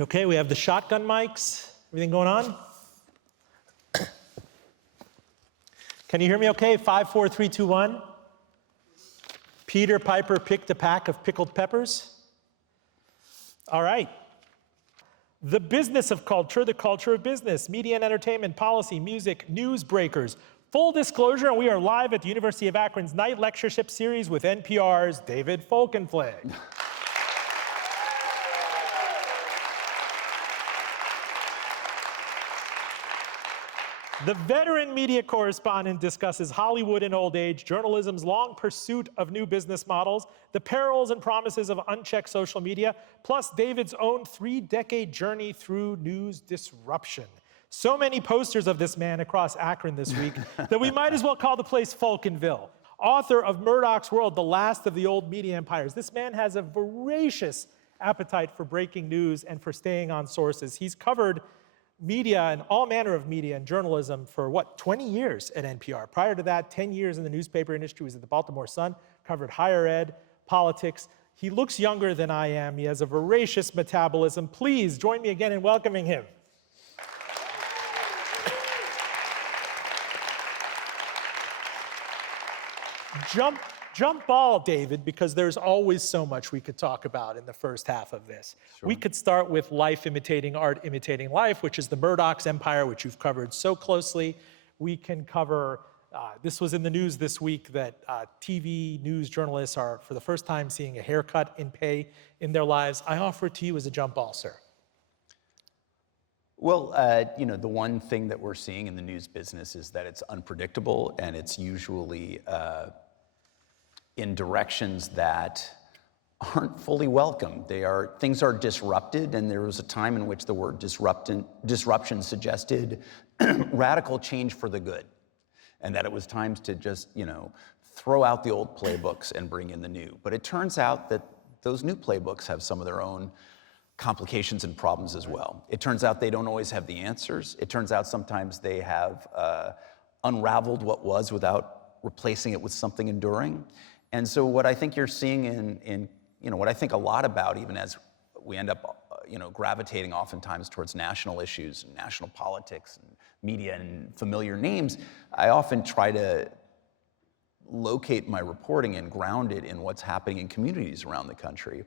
Okay, we have the shotgun mics. Everything going on? Can you hear me okay? 5, 4, 3, 2, 1. Peter Piper picked a pack of pickled peppers. All right. The business of culture, the culture of business, media and entertainment, policy, music, news breakers. Full disclosure, we are live at the University of Akron's night lectureship series with NPR's David Folkenflik. The veteran media correspondent discusses Hollywood in old age, journalism's long pursuit of new business models, the perils and promises of unchecked social media, plus David's own 3-decade journey through news disruption. So many posters of this man across Akron this week that we might as well call the place Folkenville. Author of Murdoch's World, the last of the old media empires. This man has a voracious appetite for breaking news and for staying on sources. He's covered media and all manner of media and journalism for 20 years at NPR. Prior to that, 10 years in the newspaper industry. He was at the Baltimore Sun, covered higher ed, politics. He looks younger than I am. He has a voracious metabolism. Please join me again in welcoming him. Jump ball, David, because there's always so much we could talk about in the first half of this. Sure. We could start with life imitating art imitating life, which is the Murdoch's empire, which you've covered so closely. We can cover, this was in the news this week, that TV news journalists are, for the first time, seeing a haircut in pay in their lives. I offer it to you as a jump ball, sir. Well, the one thing that we're seeing in the news business is that it's unpredictable, and it's usually in directions that aren't fully welcome. Things are disrupted, and there was a time in which the word disruption suggested radical change for the good, and that it was time to just, throw out the old playbooks and bring in the new. But it turns out that those new playbooks have some of their own complications and problems as well. It turns out they don't always have the answers. It turns out sometimes they have unraveled what was without replacing it with something enduring. And so what I think you're seeing in what I think a lot about, even as we end up, gravitating oftentimes towards national issues and national politics and media and familiar names, I often try to locate my reporting and ground it in what's happening in communities around the country.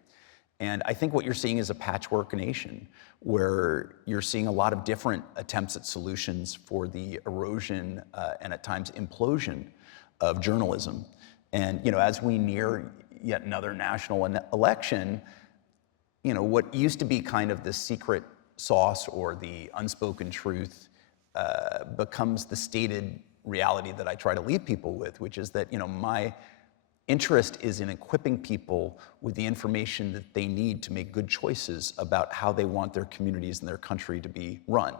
And I think what you're seeing is a patchwork nation where you're seeing a lot of different attempts at solutions for the erosion and at times implosion of journalism. And as we near yet another national election, what used to be kind of the secret sauce or the unspoken truth becomes the stated reality that I try to leave people with, which is that, my interest is in equipping people with the information that they need to make good choices about how they want their communities and their country to be run.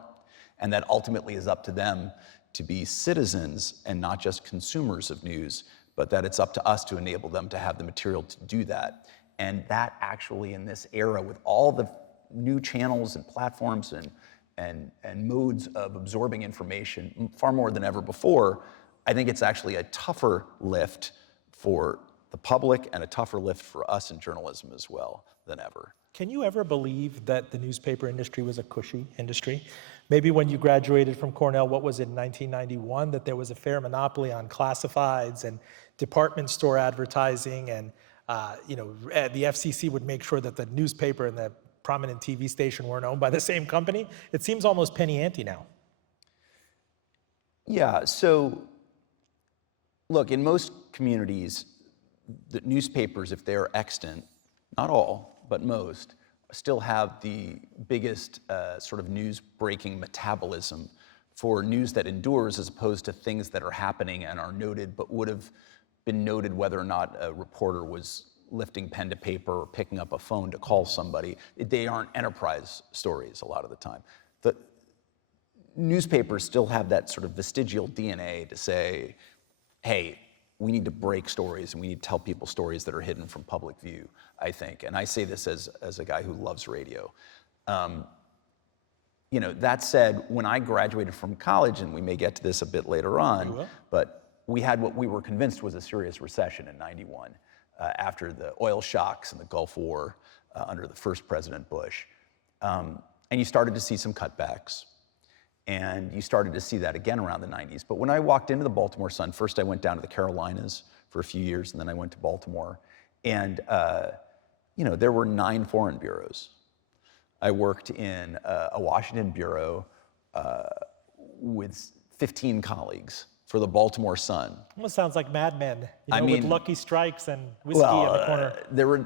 And that ultimately is up to them to be citizens and not just consumers of news, but that it's up to us to enable them to have the material to do that. And that actually, in this era, with all the new channels and platforms and modes of absorbing information, far more than ever before, I think it's actually a tougher lift for the public and a tougher lift for us in journalism as well than ever. Can you ever believe that the newspaper industry was a cushy industry? Maybe when you graduated from Cornell, what was it, in 1991, that there was a fair monopoly on classifieds and department store advertising, and the FCC would make sure that the newspaper and the prominent TV station weren't owned by the same company? It seems almost penny ante now. Yeah, so look, in most communities, the newspapers, if they're extant, not all, but most, still have the biggest sort of news-breaking metabolism for news that endures, as opposed to things that are happening and are noted, but would have been noted whether or not a reporter was lifting pen to paper or picking up a phone to call somebody. They aren't enterprise stories a lot of the time. The newspapers still have that sort of vestigial DNA to say, hey, we need to break stories and we need to tell people stories that are hidden from public view, I think. And I say this as a guy who loves radio. That said, when I graduated from college, and we may get to this a bit later on, but we had what we were convinced was a serious recession in '91 after the oil shocks and the Gulf War under the first President Bush. And you started to see some cutbacks. And you started to see that again around the 90s. But when I walked into the Baltimore Sun, first I went down to the Carolinas for a few years, and then I went to Baltimore. And there were 9 foreign bureaus. I worked in a Washington bureau with 15 colleagues for the Baltimore Sun. Almost sounds like Mad Men, I mean, with Lucky Strikes and whiskey in the corner.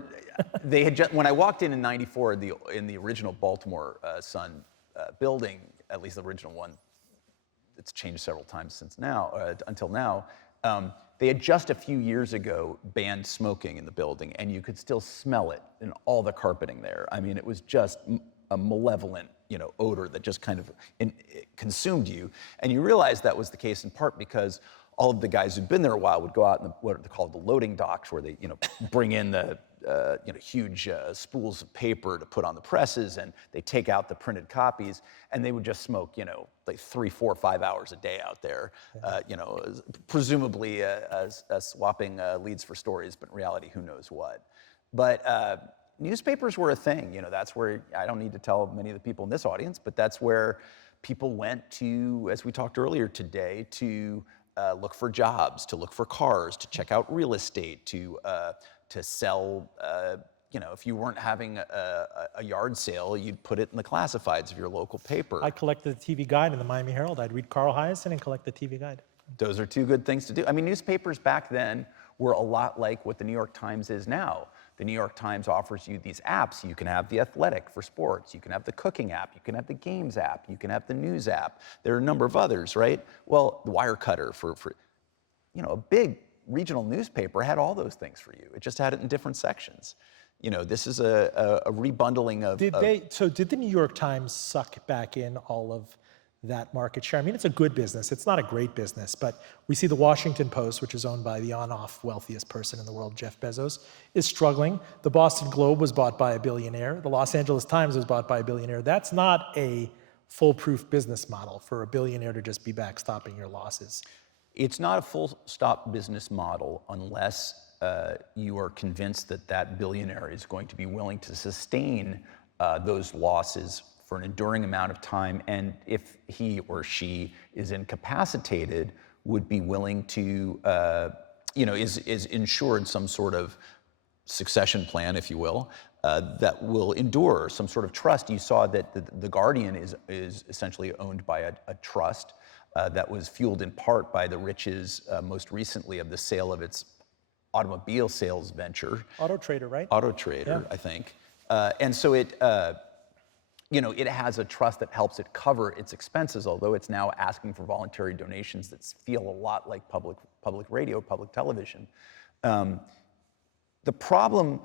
They had just, when I walked in '94, in the original Baltimore Sun building, at least the original one, it's changed several times since now, until now. They had just a few years ago banned smoking in the building, and you could still smell it in all the carpeting there. I mean, it was just a malevolent, odor that just kind of consumed you. And you realized that was the case in part because all of the guys who'd been there a while would go out in what are called the loading docks, where they, bring in the huge spools of paper to put on the presses, and they take out the printed copies, and they would just smoke, like 3, 4, 5 hours a day out there, presumably swapping leads for stories, but in reality, who knows what. But newspapers were a thing. That's where, I don't need to tell many of the people in this audience, but that's where people went to, as we talked earlier today, to look for jobs, to look for cars, to check out real estate, to sell, if you weren't having a yard sale, you'd put it in the classifieds of your local paper. I collected the TV Guide in the Miami Herald. I'd read Carl Hiaasen and collect the TV Guide. Those are 2 good things to do. I mean, newspapers back then were a lot like what the New York Times is now. The New York Times offers you these apps. You can have The Athletic for sports. You can have the cooking app. You can have the games app. You can have the news app. There are a number of others, right? Well, the Wirecutter for a big regional newspaper had all those things for you. It just had it in different sections. This is a rebundling of... Did the New York Times suck back in all of that market share? I mean, it's a good business. It's not a great business, but we see the Washington Post, which is owned by the on-off wealthiest person in the world, Jeff Bezos, is struggling. The Boston Globe was bought by a billionaire. The Los Angeles Times was bought by a billionaire. That's not a foolproof business model for a billionaire to just be backstopping your losses. It's not a full-stop business model unless you are convinced that that billionaire is going to be willing to sustain those losses for an enduring amount of time, and if he or she is incapacitated, would be willing to, is insured some sort of succession plan, if you will, that will endure some sort of trust. You saw that the Guardian is essentially owned by a trust that was fueled in part by the riches, most recently, of the sale of its automobile sales venture. Auto Trader, right? Auto Trader, yeah. I think. And so it has a trust that helps it cover its expenses, although it's now asking for voluntary donations that feel a lot like public radio, public television. The problem,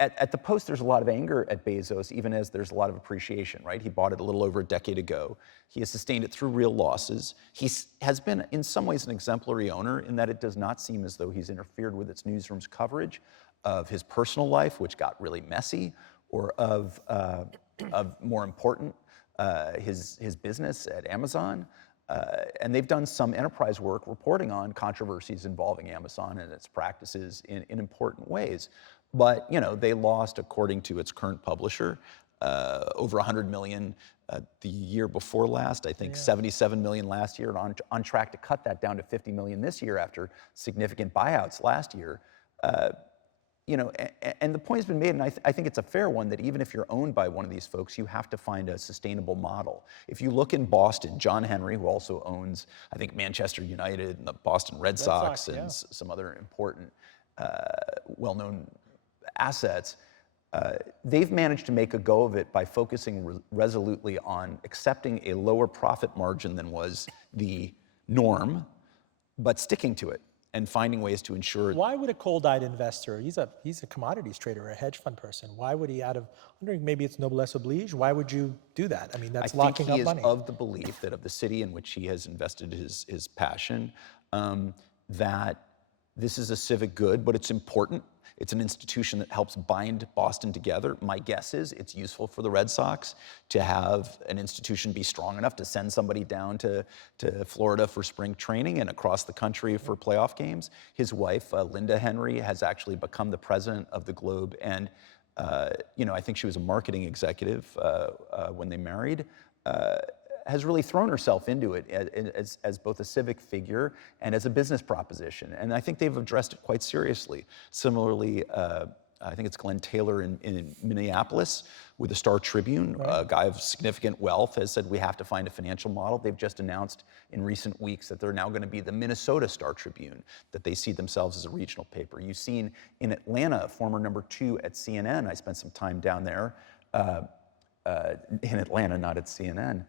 at the Post, there's a lot of anger at Bezos, even as there's a lot of appreciation, right? He bought it a little over a decade ago. He has sustained it through real losses. He has been, in some ways, an exemplary owner in that it does not seem as though he's interfered with its newsroom's coverage of his personal life, which got really messy, or of more important, his business at Amazon. And they've done some enterprise work reporting on controversies involving Amazon and its practices in important ways. But they lost, according to its current publisher, over 100 million the year before last. I think 77 million last year, and on track to cut that down to 50 million this year after significant buyouts last year. And the point has been made, and I think it's a fair one, that even if you're owned by one of these folks, you have to find a sustainable model. If you look in Boston, John Henry, who also owns, I think, Manchester United and the Boston Red Sox and some other important, well-known assets, they've managed to make a go of it by focusing resolutely on accepting a lower profit margin than was the norm, but sticking to it and finding ways to ensure. Why would a cold-eyed investor, he's a commodities trader, a hedge fund person, why would he, wondering, maybe it's noblesse oblige, why would you do that? I mean, that's locking up money. I think he is of the belief that of the city in which he has invested his passion, that this is a civic good, but it's important. It's an institution that helps bind Boston together. My guess is it's useful for the Red Sox to have an institution be strong enough to send somebody down to Florida for spring training and across the country for playoff games. His wife, Linda Henry, has actually become the president of the Globe, and I think she was a marketing executive when they married, has really thrown herself into it as both a civic figure and as a business proposition. And I think they've addressed it quite seriously. Similarly, I think it's Glenn Taylor in Minneapolis with the Star Tribune, Right. a guy of significant wealth, has said we have to find a financial model. They've just announced in recent weeks that they're now going to be the Minnesota Star Tribune, that they see themselves as a regional paper. You've seen in Atlanta, former #2 at CNN, I spent some time down there, in Atlanta, not at CNN,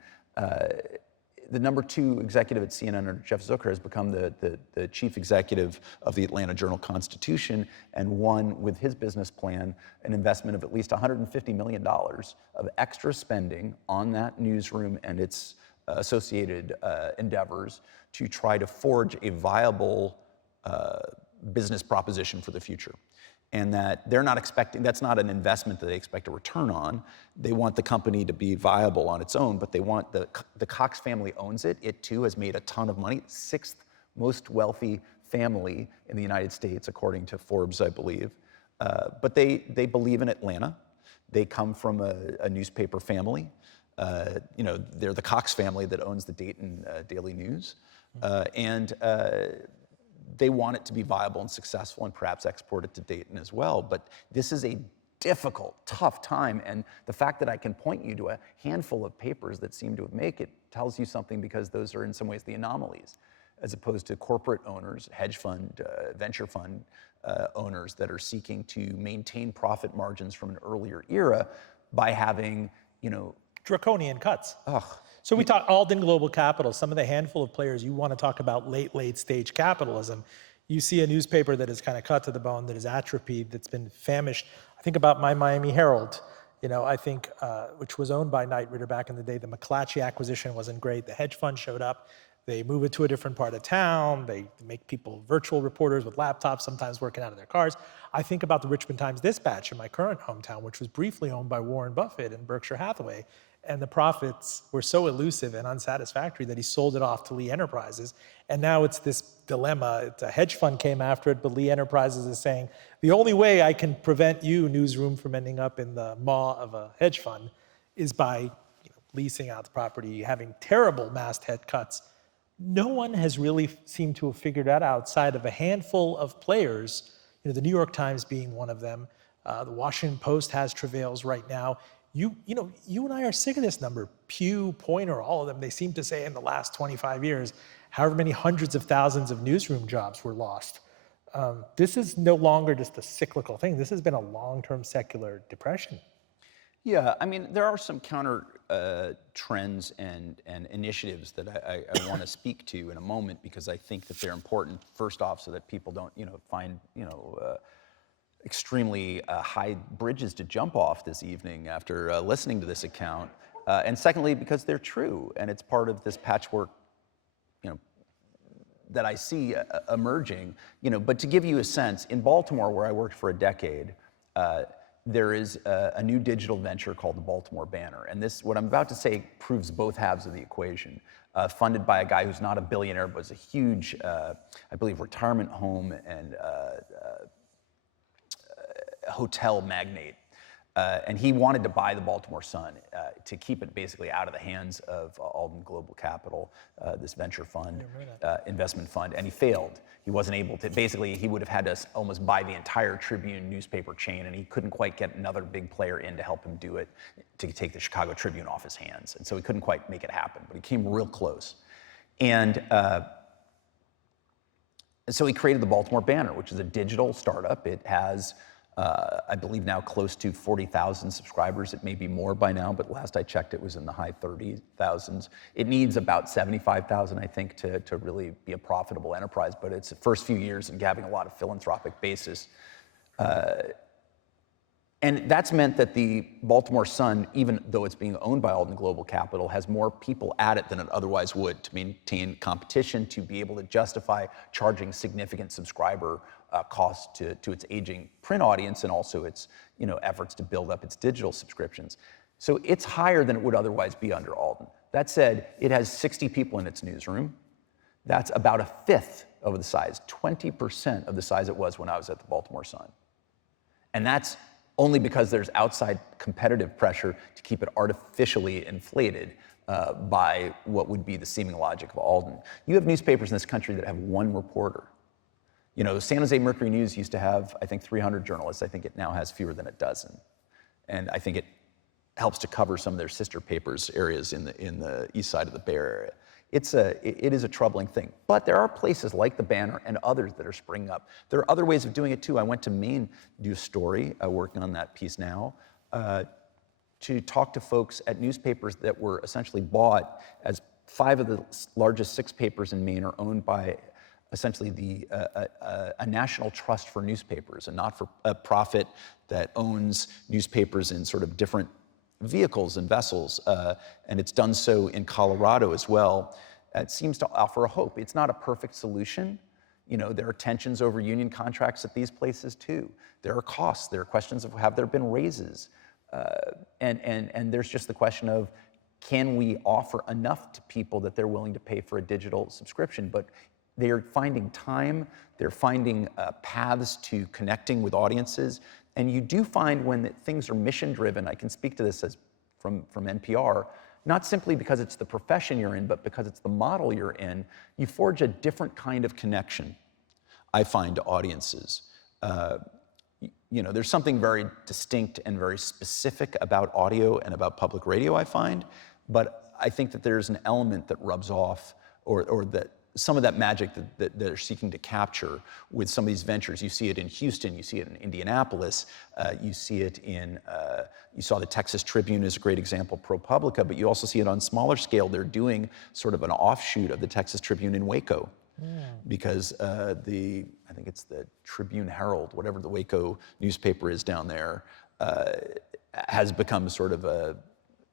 the #2 executive at CNN under Jeff Zucker has become the chief executive of the Atlanta Journal-Constitution and won with his business plan an investment of at least $150 million of extra spending on that newsroom and its associated endeavors to try to forge a viable business proposition for the future. And that they're not expecting, that's not an investment that they expect a return on. They want the company to be viable on its own, but they want the Cox family owns it. It too has made a ton of money, 6th most wealthy family in the United States, according to Forbes, I believe. But they believe in Atlanta. They come from a newspaper family. They're the Cox family that owns the Dayton Daily News. They want it to be viable and successful and perhaps export it to Dayton as well. But this is a difficult, tough time. And the fact that I can point you to a handful of papers that seem to have made it tells you something, because those are in some ways the anomalies, as opposed to corporate owners, hedge fund, venture fund owners that are seeking to maintain profit margins from an earlier era by having, Draconian cuts. So we talk Alden Global Capital, some of the handful of players you want to talk about late stage capitalism. You see a newspaper that is kind of cut to the bone, that is atrophied, that's been famished. I think about my Miami Herald, I think, which was owned by Knight Ridder back in the day. The McClatchy acquisition wasn't great. The hedge fund showed up. They move it to a different part of town. They make people virtual reporters with laptops, sometimes working out of their cars. I think about the Richmond Times-Dispatch in my current hometown, which was briefly owned by Warren Buffett and Berkshire Hathaway. And the profits were so elusive and unsatisfactory that he sold it off to Lee Enterprises. And now it's this dilemma. A hedge fund came after it, but Lee Enterprises is saying, the only way I can prevent you, newsroom, from ending up in the maw of a hedge fund is by leasing out the property, having terrible masthead cuts. No one has really seemed to have figured that out outside of a handful of players, the New York Times being one of them. The Washington Post has travails right now. You and I are sick of this number. Pew, Poynter, all of them, they seem to say in the last 25 years, however many hundreds of thousands of newsroom jobs were lost. This is no longer just a cyclical thing. This has been a long-term secular depression. Yeah, I mean, there are some counter trends and initiatives that I want to speak to in a moment, because I think that they're important, first off, so that people don't, find, extremely high bridges to jump off this evening after listening to this account. And secondly, because they're true, and it's part of this patchwork, that I see emerging. But to give you a sense, in Baltimore, where I worked for a decade, there is a new digital venture called the Baltimore Banner. And what I'm about to say proves both halves of the equation. Funded by a guy who's not a billionaire, but was a huge, I believe, retirement home and hotel magnate. And he wanted to buy the Baltimore Sun to keep it basically out of the hands of Alden Global Capital, this venture fund, investment fund, and he failed. He wasn't able to. Basically, he would have had to almost buy the entire Tribune newspaper chain, and he couldn't quite get another big player in to help him do it, to take the Chicago Tribune off his hands. And so he couldn't quite make it happen, but he came real close. And so he created the Baltimore Banner, which is a digital startup. It has I believe now close to 40,000 subscribers. It may be more by now, but last I checked, it was in the high 30,000s. It needs about 75,000, I think, to really be a profitable enterprise, but it's the first few years and having a lot of philanthropic basis. And that's meant that the Baltimore Sun, even though it's being owned by Alden Global Capital, has more people at it than it otherwise would, to maintain competition, to be able to justify charging significant subscriber costs to its aging print audience, and also its efforts to build up its digital subscriptions. So it's higher than it would otherwise be under Alden. That said, it has 60 people in its newsroom. That's about a fifth of the size, 20% of the size it was when I was at the Baltimore Sun. And that's only because there's outside competitive pressure to keep it artificially inflated by what would be the seeming logic of Alden. You have newspapers in this country that have one reporter. You know, San Jose Mercury News used to have, I think, 300 journalists. I think it now has fewer than a dozen. And I think it helps to cover some of their sister papers areas in the east side of the Bay Area. It is a troubling thing. But there are places like the Banner and others that are springing up. There are other ways of doing it too. I went to Maine to do a story, working on that piece now, to talk to folks at newspapers that were essentially bought, as 5 of the largest 6 papers in Maine are owned by essentially a national trust for newspapers, and not for a profit that owns newspapers in sort of different vehicles and vessels, and it's done so in Colorado as well. It seems to offer a hope. It's not a perfect solution. You know, there are tensions over union contracts at these places too. There are costs. There are questions of, have there been raises? And there's just the question of, can we offer enough to people that they're willing to pay for a digital subscription? But they are finding time. They're finding paths to connecting with audiences. And you do find when things are mission-driven, I can speak to this as from NPR, not simply because it's the profession you're in, but because it's the model you're in, you forge a different kind of connection, I find, to audiences. You know, there's something very distinct and very specific about audio and about public radio, I find, but I think that there's an element that rubs off, or that some of that magic that they're seeking to capture with some of these ventures. You see it in Houston, you see it in Indianapolis, you see it in, you saw the Texas Tribune is a great example, ProPublica, but you also see it on smaller scale. They're doing sort of an offshoot of the Texas Tribune in Waco. Because I think it's the Tribune Herald, whatever the Waco newspaper is down there, has become sort of a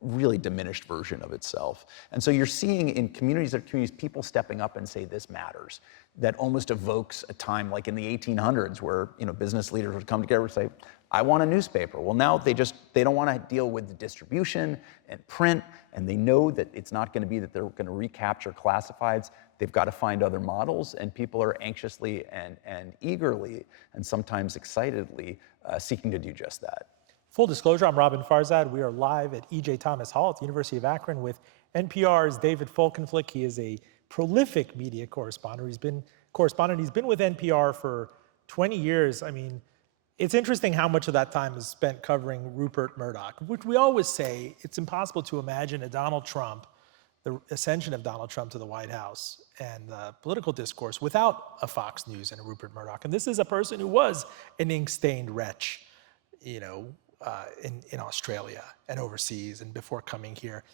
really diminished version of itself. And so you're seeing in communities people stepping up and say, this matters. That almost evokes a time like in the 1800s where, you know, business leaders would come together and say, I want a newspaper. Well, now they don't want to deal with the distribution and print, and they know that it's not going to be that they're going to recapture classifieds. They've got to find other models, and people are anxiously and eagerly and sometimes excitedly seeking to do just that. Full disclosure, I'm Robin Farzad. We are live at E.J. Thomas Hall at the University of Akron with NPR's David Folkenflik. He is a prolific media correspondent. He's been with NPR for 20 years. I mean, it's interesting how much of that time is spent covering Rupert Murdoch, which we always say it's impossible to imagine the ascension of Donald Trump to the White House and the political discourse without a Fox News and a Rupert Murdoch. And this is a person who was an ink-stained wretch, you know, in Australia and overseas and before coming here.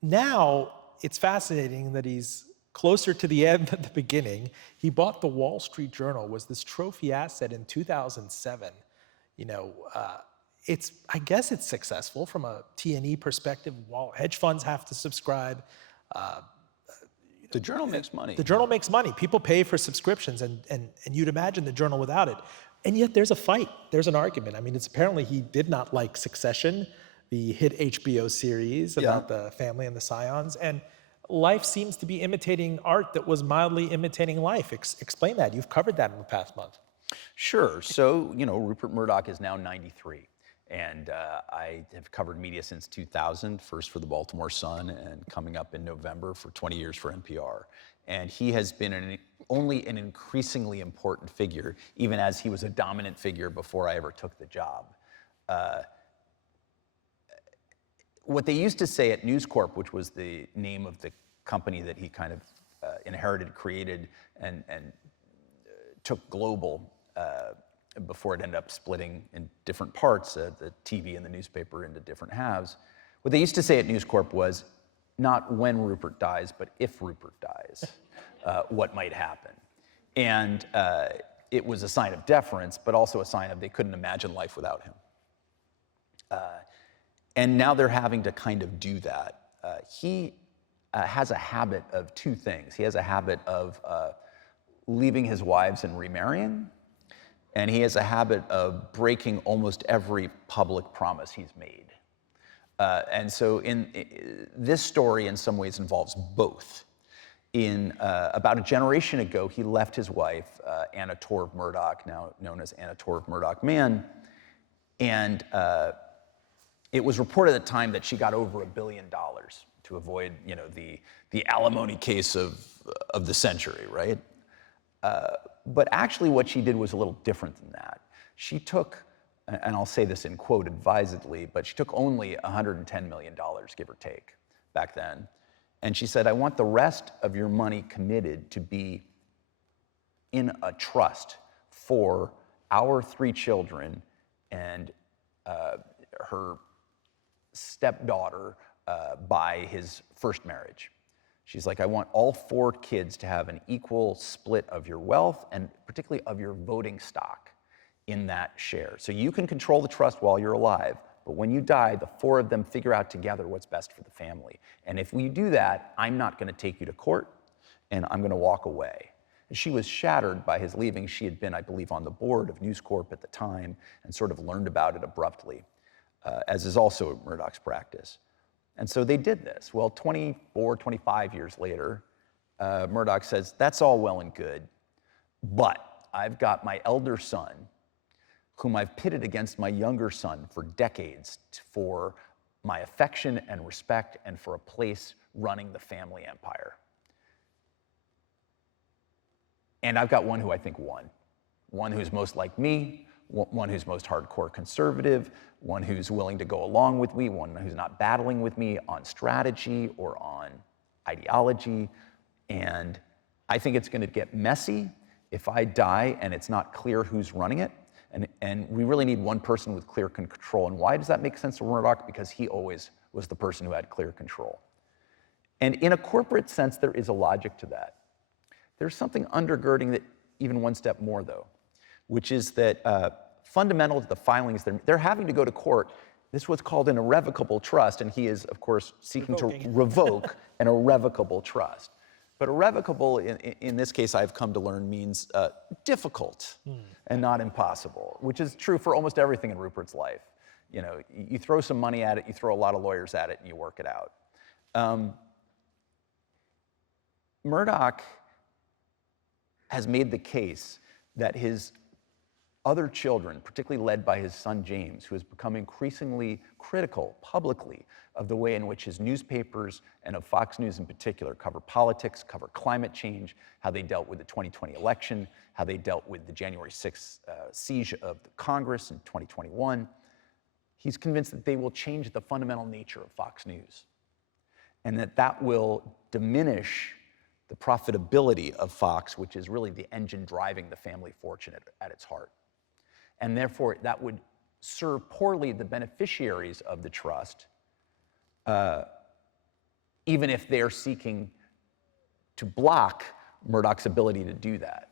Now, it's fascinating that he's closer to the end than the beginning. He bought the Wall Street Journal, was this trophy asset in 2007. You know, I guess it's successful from a T&E perspective. While hedge funds have to subscribe. The Journal makes money. The Journal makes money. People pay for subscriptions, and you'd imagine the Journal without it. And yet there's a fight, there's an argument. I mean, it's apparently he did not like Succession, the hit HBO series about the family and the scions, and life seems to be imitating art that was mildly imitating life. Explain that. You've covered that in the past month. Sure. So, you know, Rupert Murdoch is now 93. And I have covered media since 2000, first for the Baltimore Sun and coming up in November for 20 years for NPR. And he has been only an increasingly important figure, even as he was a dominant figure before I ever took the job. What they used to say at News Corp, which was the name of the company that he kind of inherited, created, and took global before it ended up splitting in different parts, the TV and the newspaper into different halves. What they used to say at News Corp was, not when Rupert dies, but if Rupert dies, what might happen. And it was a sign of deference, but also a sign of they couldn't imagine life without him. And now they're having to kind of do that. He has a habit of two things. He has a habit of leaving his wives and remarrying, and he has a habit of breaking almost every public promise he's made. And so this story in some ways involves both. About a generation ago, he left his wife, Anna Torv Murdoch, now known as Anna Torv Murdoch Mann, And it was reported at the time that she got over $1 billion to avoid, the alimony case of the century, right? But actually what she did was a little different than that. She took, and I'll say this in quote advisedly, but she took only $110 million, give or take, back then. And she said, I want the rest of your money committed to be in a trust for our 3 children and her stepdaughter by his first marriage. She's like, I want all 4 kids to have an equal split of your wealth and particularly of your voting stock in that share. So you can control the trust while you're alive, but when you die, the 4 of them figure out together what's best for the family. And if we do that, I'm not gonna take you to court and I'm gonna walk away. And she was shattered by his leaving. She had been, I believe, on the board of News Corp at the time and sort of learned about it abruptly, as is also Murdoch's practice. And so they did this. Well, 24, 25 years later, Murdoch says, that's all well and good, but I've got my elder son, whom I've pitted against my younger son for decades for my affection and respect and for a place running the family empire. And I've got one who I think won. One who's most like me, one who's most hardcore conservative, one who's willing to go along with me, one who's not battling with me on strategy or on ideology. And I think it's going to get messy if I die and it's not clear who's running it. And we really need one person with clear control. And why does that make sense to Murdoch? Because he always was the person who had clear control. And in a corporate sense, there is a logic to that. There's something undergirding that even one step more, though, which is that fundamental to the filings, they're having to go to court. This is what's called an irrevocable trust, and he is, of course, seeking to revoke an irrevocable trust. But irrevocable, in this case, I've come to learn, means difficult and not impossible, which is true for almost everything in Rupert's life. You know, you throw some money at it, you throw a lot of lawyers at it, and you work it out. Murdoch has made the case that his other children, particularly led by his son James, who has become increasingly critical publicly of the way in which his newspapers and of Fox News in particular cover politics, cover climate change, how they dealt with the 2020 election, how they dealt with the January 6th siege of the Congress in 2021. He's convinced that they will change the fundamental nature of Fox News and that will diminish the profitability of Fox, which is really the engine driving the family fortune at its heart. And therefore, that would serve poorly the beneficiaries of the trust, even if they're seeking to block Murdoch's ability to do that.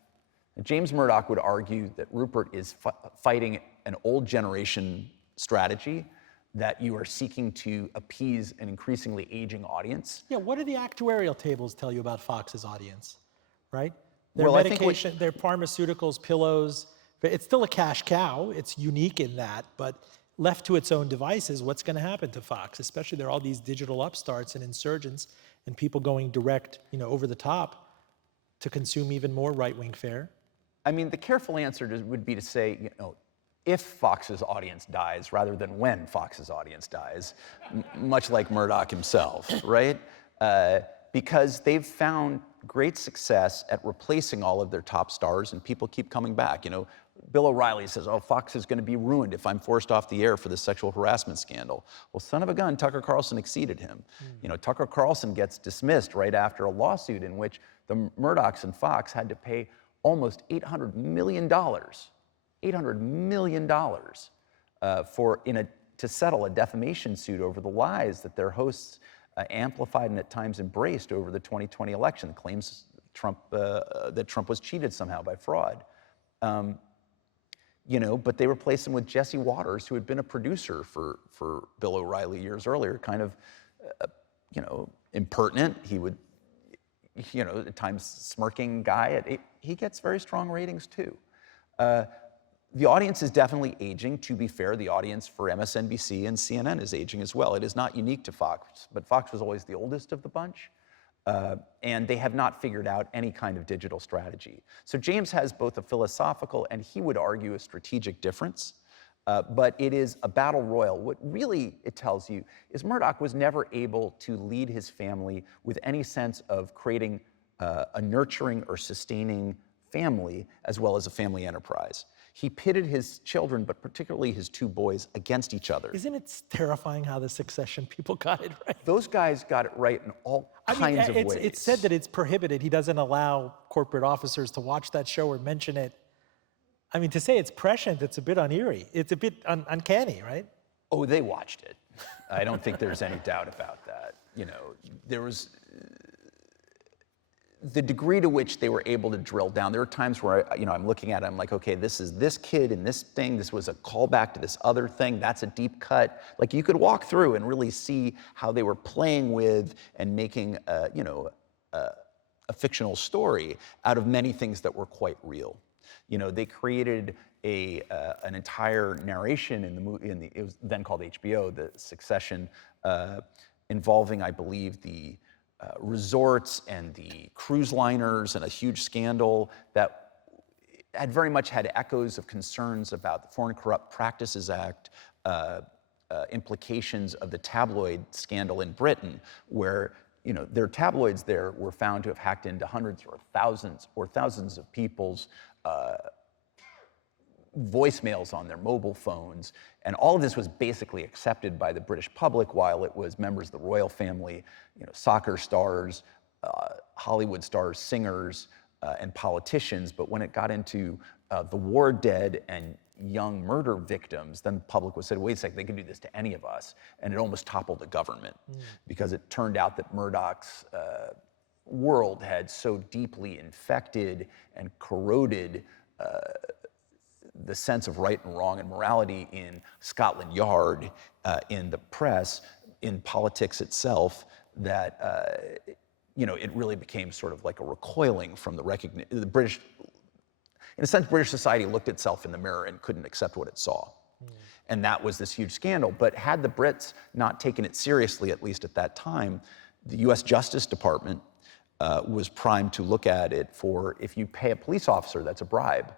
And James Murdoch would argue that Rupert is fighting an old generation strategy, that you are seeking to appease an increasingly aging audience. Yeah, what do the actuarial tables tell you about Fox's audience, right? Their Well, medication, their pharmaceuticals, pillows, it's still a cash cow. It's unique in that, but left to its own devices, what's going to happen to Fox? Especially there are all these digital upstarts and insurgents and people going direct, over the top to consume even more right-wing fare. I mean, the careful answer would be to say, if Fox's audience dies rather than when Fox's audience dies, much like Murdoch himself, right? Because they've found great success at replacing all of their top stars and people keep coming back. Bill O'Reilly says, oh, Fox is going to be ruined if I'm forced off the air for this sexual harassment scandal. Well, son of a gun, Tucker Carlson exceeded him. Tucker Carlson gets dismissed right after a lawsuit in which the Murdochs and Fox had to pay almost $800 million to settle a defamation suit over the lies that their hosts amplified and at times embraced over the 2020 election, claims that Trump was cheated somehow by fraud. But they replaced him with Jesse Waters, who had been a producer for Bill O'Reilly years earlier, kind of, impertinent. He would, at times smirking guy. He gets very strong ratings too. The audience is definitely aging. To be fair, the audience for MSNBC and CNN is aging as well. It is not unique to Fox, but Fox was always the oldest of the bunch, and they have not figured out any kind of digital strategy. So James has both a philosophical and, he would argue, a strategic difference. but it is a battle royal. What really it tells you is Murdoch was never able to lead his family with any sense of creating a nurturing or sustaining family as well as a family enterprise. He pitted his children, but particularly his two boys, against each other. Isn't it terrifying how the Succession people got it right? Those guys got it right in all kinds of ways. It's said that it's prohibited. He doesn't allow corporate officers to watch that show or mention it. I mean, to say it's prescient, it's a bit uneery. It's a bit uncanny, right? Oh, they watched it. I don't think there's any doubt about that. You know, there was the degree to which they were able to drill down. There were times where, I'm looking at it, I'm like, okay, this is this kid and this thing. This was a callback to this other thing. That's a deep cut. Like, you could walk through and really see how they were playing with and making, a fictional story out of many things that were quite real. You know, they created an entire narration in the movie, it was then called HBO, the Succession, involving, I believe, the resorts and the cruise liners, and a huge scandal that had very much had echoes of concerns about the Foreign Corrupt Practices Act, implications of the tabloid scandal in Britain, where their tabloids there were found to have hacked into hundreds or thousands of people's voicemails on their mobile phones. And all of this was basically accepted by the British public, while it was members of the royal family, soccer stars, Hollywood stars, singers, and politicians. But when it got into the war dead and young murder victims, then the public was said, wait a second, they can do this to any of us. And it almost toppled the government, because it turned out that Murdoch's world had so deeply infected and corroded the sense of right and wrong and morality in Scotland Yard, in the press, in politics itself, that it really became sort of like a recoiling from the recognition. The British, in a sense, British society looked itself in the mirror and couldn't accept what it saw. And that was this huge scandal. But had the Brits not taken it seriously, at least at that time, the US Justice Department was primed to look at it for, if you pay a police officer, that's a bribe.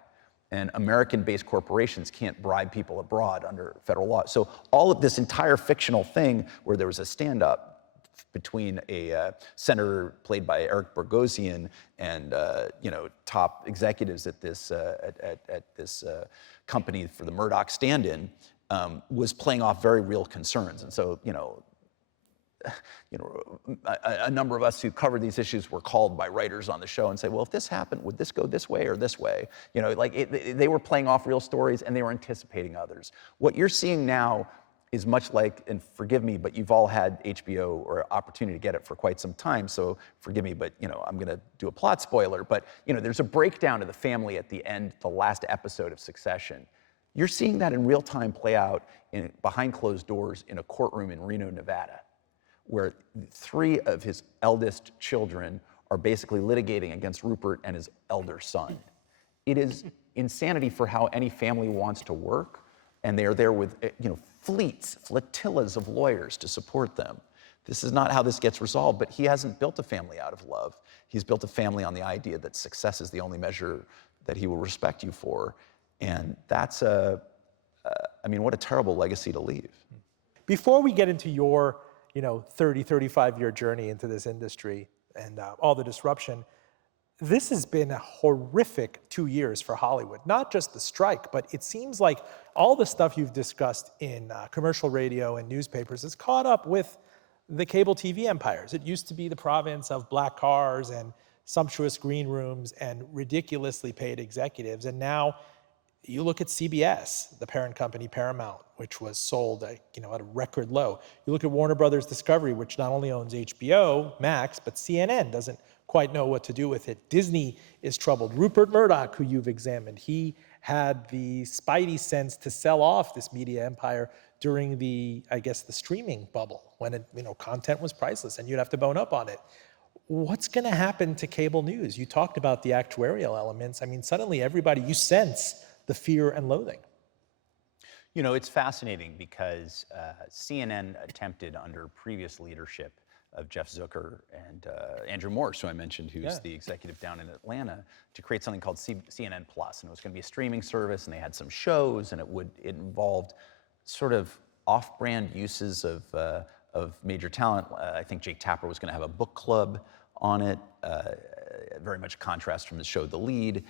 And American-based corporations can't bribe people abroad under federal law. So all of this entire fictional thing, where there was a stand-up between a senator played by Eric Bogosian and top executives at this company for the Murdoch stand-in, was playing off very real concerns. And so a number of us who covered these issues were called by writers on the show and say, well, if this happened, would this go this way or this way? They were playing off real stories, and they were anticipating others. What you're seeing now is much like, and forgive me, but you've all had HBO or opportunity to get it for quite some time, so forgive me, but I'm gonna do a plot spoiler, but there's a breakdown of the family at the end, the last episode of Succession. You're seeing that in real time play out behind closed doors in a courtroom in Reno, Nevada, where 3 of his eldest children are basically litigating against Rupert and his elder son. It is insanity for how any family wants to work, and they are there with flotillas of lawyers to support them. This is not how this gets resolved, but he hasn't built a family out of love. He's built a family on the idea that success is the only measure that he will respect you for, and that's what a terrible legacy to leave. Before we get into your 30, 35-year journey into this industry and all the disruption, this has been a horrific 2 years for Hollywood. Not just the strike, but it seems like all the stuff you've discussed in commercial radio and newspapers is caught up with the cable TV empires. It used to be the province of black cars and sumptuous green rooms and ridiculously paid executives. And now you look at CBS, the parent company Paramount, which was sold at a record low. You look at Warner Brothers Discovery, which not only owns HBO Max, but CNN doesn't quite know what to do with it. Disney is troubled. Rupert Murdoch, who you've examined, he had the spidey sense to sell off this media empire during the streaming bubble, when content was priceless and you'd have to bone up on it. What's going to happen to cable news? You talked about the actuarial elements. I mean, suddenly everybody, you sense the fear and loathing. It's fascinating because CNN attempted under previous leadership Jeff Zucker and Andrew Morse, who I mentioned, who's the executive down in Atlanta, to create something called CNN Plus. And it was going to be a streaming service, and they had some shows, and it involved sort of off-brand uses of major talent. I think Jake Tapper was going to have a book club on it, very much a contrast from his show The Lead.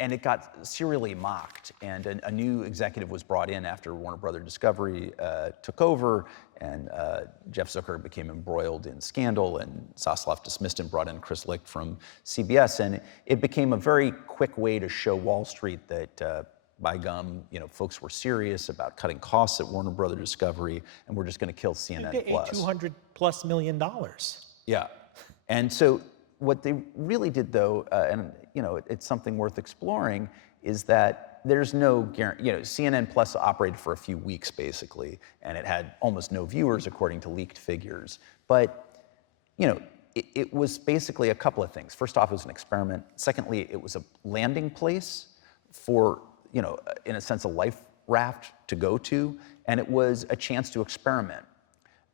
And it got serially mocked, and a new executive was brought in after Warner Brothers Discovery took over, and Jeff Zucker became embroiled in scandal, and Zaslav dismissed him, brought in Chris Licht from CBS, and it became a very quick way to show Wall Street that, by gum, folks were serious about cutting costs at Warner Brothers Discovery, and we're just going to kill CNN Plus. $200+ million. Yeah, and so what they really did, though, and it's something worth exploring, is that there's no guarantee. CNN Plus operated for a few weeks, basically, and it had almost no viewers, according to leaked figures. But it was basically a couple of things. First off, it was an experiment. Secondly, it was a landing place for, in a sense, a life raft to go to, and it was a chance to experiment.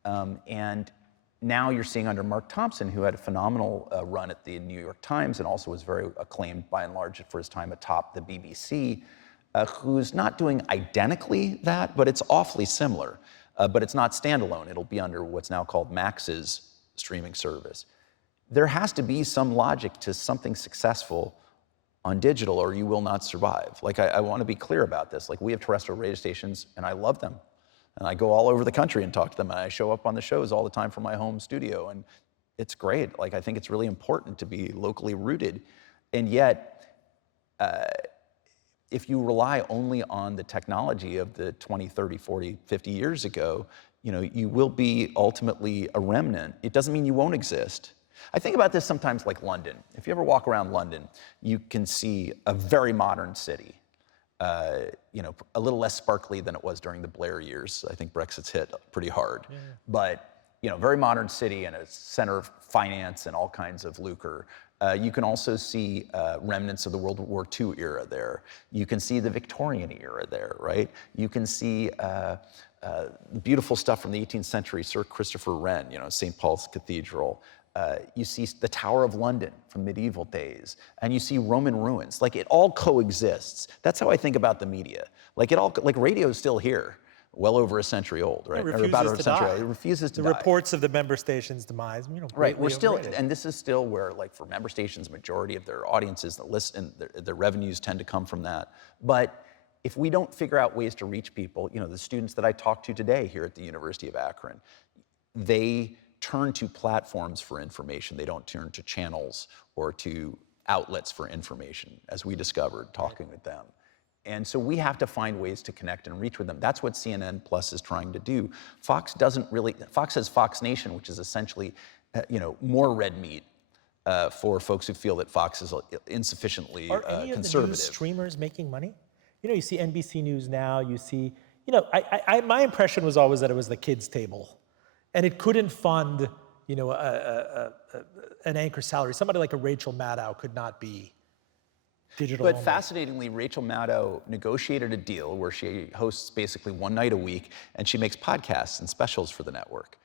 And now you're seeing under Mark Thompson, who had a phenomenal run at the New York Times and also was very acclaimed by and large for his time atop the BBC, who's not doing identically that, but it's awfully similar. But it's not standalone. It'll be under what's now called Max's streaming service. There has to be some logic to something successful on digital, or you will not survive. Like, I want to be clear about this. Like, we have terrestrial radio stations, and I love them. And I go all over the country and talk to them, and I show up on the shows all the time from my home studio, and it's great. Like, I think it's really important to be locally rooted. And yet, if you rely only on the technology of the 20, 30, 40, 50 years ago, you will be ultimately a remnant. It doesn't mean you won't exist. I think about this sometimes like London. If you ever walk around London, you can see a very modern city. A little less sparkly than it was during the Blair years. I think Brexit's hit pretty hard. Yeah. But, very modern city and a center of finance and all kinds of lucre. You can also see remnants of the World War II era there. You can see the Victorian era there, right? You can see beautiful stuff from the 18th century, Sir Christopher Wren, St. Paul's Cathedral. You see the Tower of London from medieval days, and you see Roman ruins. Like, it all coexists. That's how I think about the media. Like, radio is still here, well over a century old, right? It refuses or about to a century. die. It refuses to die. The reports of the member station's demise, right. We're still, and this is still where, like, for member stations, majority of their audiences that listen, their revenues tend to come from that. But if we don't figure out ways to reach people, the students that I talked to today here at the University of Akron, they turn to platforms for information. They don't turn to channels or to outlets for information, as we discovered talking with them. And so we have to find ways to connect and reach with them. That's what CNN Plus is trying to do. Fox has Fox Nation, which is essentially, more red meat for folks who feel that Fox is insufficiently conservative. Are any of the news streamers making money? You see NBC News Now, you see, my impression was always that it was the kids' table. And it couldn't fund, an anchor salary. Somebody like a Rachel Maddow could not be digital But only. Fascinatingly, Rachel Maddow negotiated a deal where she hosts basically one night a week, and she makes podcasts and specials for the network.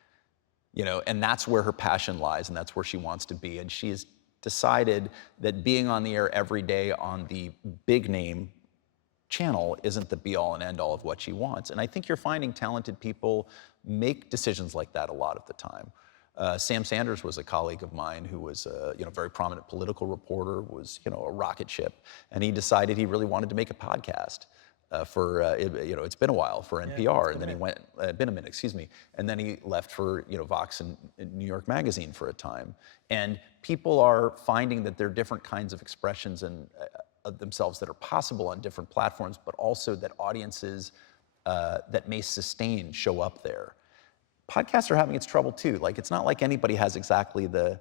And that's where her passion lies, and that's where she wants to be. And she has decided that being on the air every day on the big name channel isn't the be-all and end-all of what she wants. And I think you're finding talented people make decisions like that a lot of the time. Sam Sanders was a colleague of mine who was a very prominent political reporter, was a rocket ship, and he decided he really wanted to make a podcast it's been a while for NPR, and then he went, been a minute, excuse me, and then he left for Vox and New York Magazine for a time. And people are finding that there are different kinds of expressions and of themselves that are possible on different platforms, but also that audiences that may sustain show up there. Podcasts are having its trouble too. Like, it's not like anybody has exactly the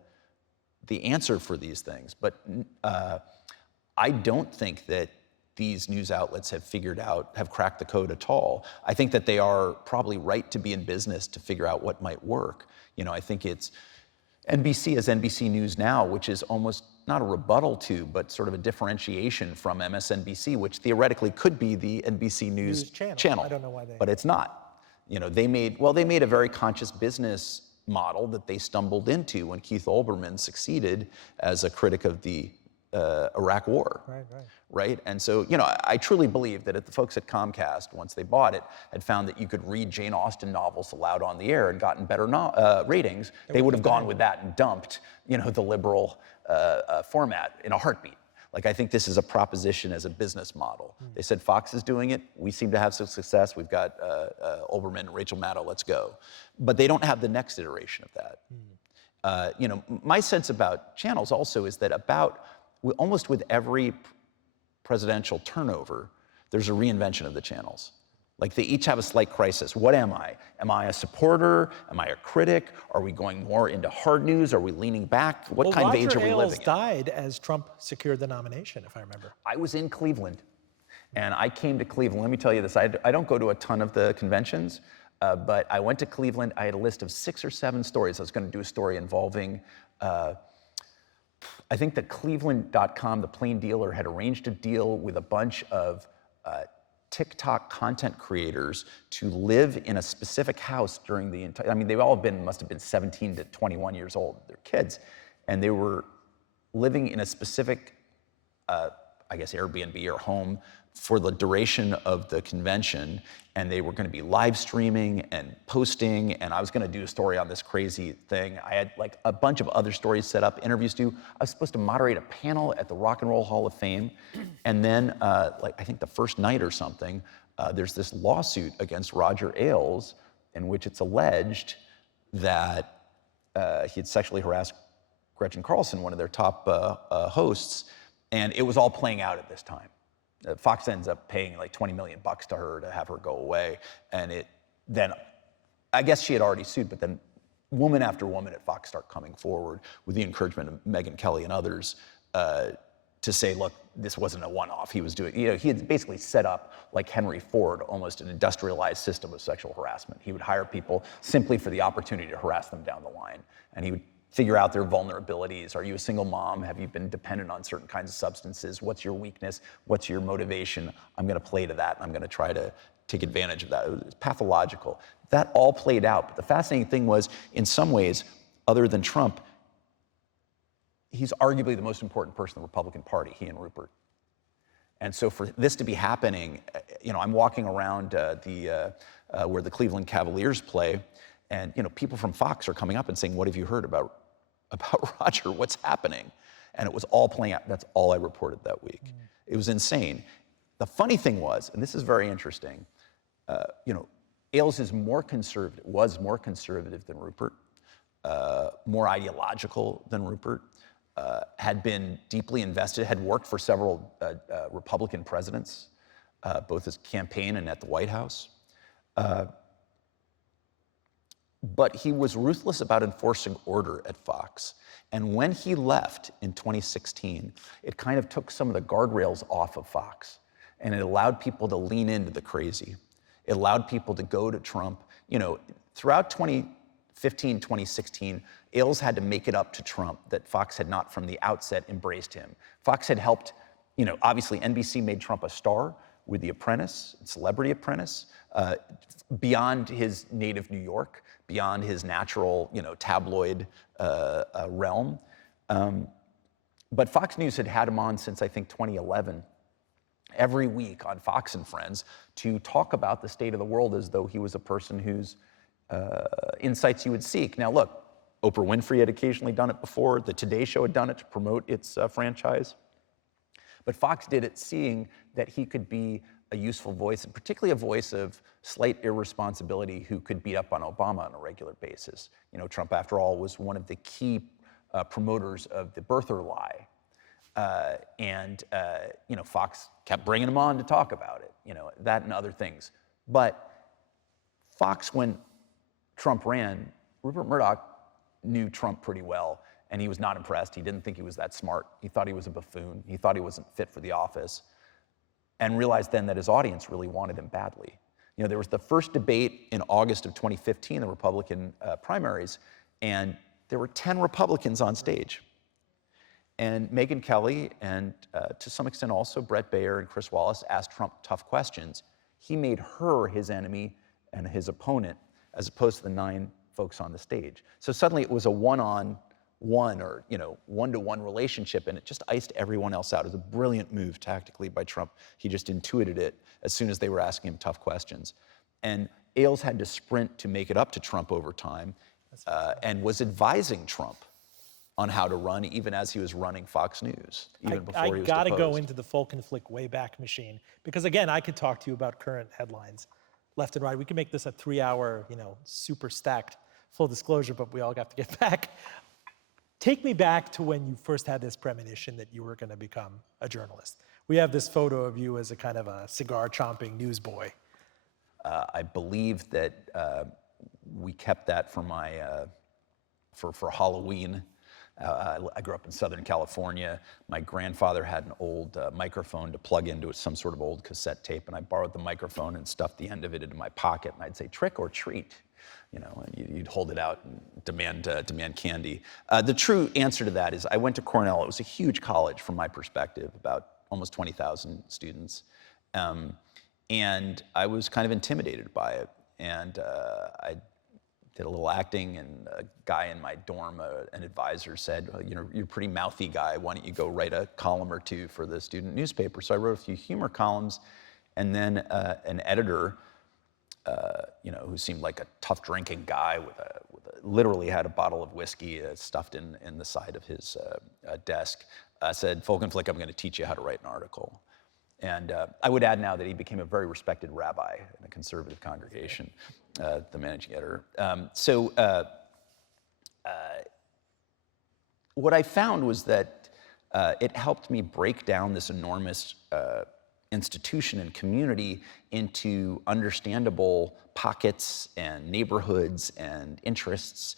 answer for these things, but I don't think that these news outlets have cracked the code at all. I think that they are probably right to be in business to figure out what might work. I think it's NBC as NBC News Now, which is almost not a rebuttal to, but sort of a differentiation from MSNBC, which theoretically could be the NBC News channel. I don't know why they... But it's not. They made a very conscious business model that they stumbled into when Keith Olbermann succeeded as a critic of the Iraq War. Right? And so, I truly believe that if the folks at Comcast, once they bought it, had found that you could read Jane Austen novels aloud on the air and gotten better ratings, they would have gone with that and dumped, the liberal format in a heartbeat. Like, I think this is a proposition as a business model. They said, Fox is doing it. We seem to have some success. We've got Olbermann and Rachel Maddow, let's go. But they don't have the next iteration of that. My sense about channels also is that almost with every presidential turnover, there's a reinvention of the channels. Like, they each have a slight crisis. What am I? Am I a supporter? Am I a critic? Are we going more into hard news? Are we leaning back? What kind of age are we living in? Roger Ailes died as Trump secured the nomination, if I remember. I was in Cleveland, and I came to Cleveland. Let me tell you this. I don't go to a ton of the conventions, but I went to Cleveland. I had a list of 6 or 7 stories. I was going to do a story involving I think that Cleveland.com, the plain dealer, had arranged a deal with a bunch of TikTok content creators to live in a specific house during the entire, they've all must have been 17 to 21 years old. They're kids. And they were living in a specific, Airbnb or home for the duration of the convention. And they were going to be live streaming and posting. And I was going to do a story on this crazy thing. I had like a bunch of other stories set up, interviews due. I was supposed to moderate a panel at the Rock and Roll Hall of Fame. And then, I think the first night or something, there's this lawsuit against Roger Ailes in which it's alleged that he had sexually harassed Gretchen Carlson, one of their top hosts. And it was all playing out at this time. Fox ends up paying like $20 million to her to have her go away. And then, I guess she had already sued, but then woman after woman at Fox start coming forward with the encouragement of Megyn Kelly and others to say, look, this wasn't a one-off. He was doing, he had basically set up, like Henry Ford, almost an industrialized system of sexual harassment. He would hire people simply for the opportunity to harass them down the line. And he would figure out their vulnerabilities. Are you a single mom? Have you been dependent on certain kinds of substances? What's your weakness? What's your motivation? I'm going to play to that. I'm going to try to take advantage of that. It was pathological. That all played out. But the fascinating thing was, in some ways, other than Trump, he's arguably the most important person in the Republican Party, he and Rupert. And so for this to be happening, I'm walking around where the Cleveland Cavaliers play, and people from Fox are coming up and saying, what have you heard about Roger? What's happening? And it was all playing out. That's all I reported that week. It was insane. The funny thing was, and this is very interesting, Ailes was more conservative than Rupert, more ideological than Rupert, had been deeply invested, had worked for several Republican presidents, both as campaign and at the White House. But he was ruthless about enforcing order at Fox. And when he left in 2016, it kind of took some of the guardrails off of Fox. And it allowed people to lean into the crazy. It allowed people to go to Trump. Throughout 2015, 2016, Ailes had to make it up to Trump that Fox had not from the outset embraced him. Fox had helped, obviously NBC made Trump a star with The Apprentice, Celebrity Apprentice, beyond his native New York, beyond his natural, tabloid realm. But Fox News had him on since, I think, 2011, every week on Fox and Friends to talk about the state of the world as though he was a person whose insights you would seek. Now, look, Oprah Winfrey had occasionally done it before. The Today Show had done it to promote its franchise. But Fox did it seeing that he could be a useful voice, and particularly a voice of slight irresponsibility who could beat up on Obama on a regular basis. Trump, after all, was one of the key promoters of the birther lie. Fox kept bringing him on to talk about it, that and other things. But Fox, when Trump ran, Rupert Murdoch knew Trump pretty well, and he was not impressed. He didn't think he was that smart. He thought he was a buffoon. He thought he wasn't fit for the office, and realized then that his audience really wanted him badly. There was the first debate in August of 2015, the Republican primaries, and there were 10 Republicans on stage. And Megyn Kelly and to some extent also Brett Baer and Chris Wallace asked Trump tough questions. He made her his enemy and his opponent, as opposed to the 9 folks on the stage. So suddenly it was a one-on-one or one-to-one relationship, and it just iced everyone else out. It was a brilliant move tactically by Trump. He just intuited it as soon as they were asking him tough questions. And Ailes had to sprint to make it up to Trump over time, and was advising Trump on how to run, even as he was running Fox News, even before he was deposed. I gotta go into the Folkenflik Wayback Machine, because again, I could talk to you about current headlines left and right. We can make this a 3-hour, super stacked, full disclosure, but we all got to get back. Take me back to when you first had this premonition that you were gonna become a journalist. We have this photo of you as a kind of a cigar-chomping newsboy. I believe that we kept that for my, for Halloween. I grew up in Southern California. My grandfather had an old microphone to plug into some sort of old cassette tape, and I borrowed the microphone and stuffed the end of it into my pocket, and I'd say, trick or treat, and you'd hold it out and demand candy. The true answer to that is I went to Cornell. It was a huge college from my perspective, about almost 20,000 students, and I was kind of intimidated by it, and I did a little acting, and a guy in my dorm, an advisor, said, well, you're a pretty mouthy guy, why don't you go write a column or two for the student newspaper? So I wrote a few humor columns, and then an editor, who seemed like a tough drinking guy literally had a bottle of whiskey stuffed in the side of his desk, said, Folkenflik, I'm going to teach you how to write an article. And I would add now that he became a very respected rabbi in a conservative congregation, the managing editor. What I found was that it helped me break down this enormous institution and community into understandable pockets and neighborhoods and interests.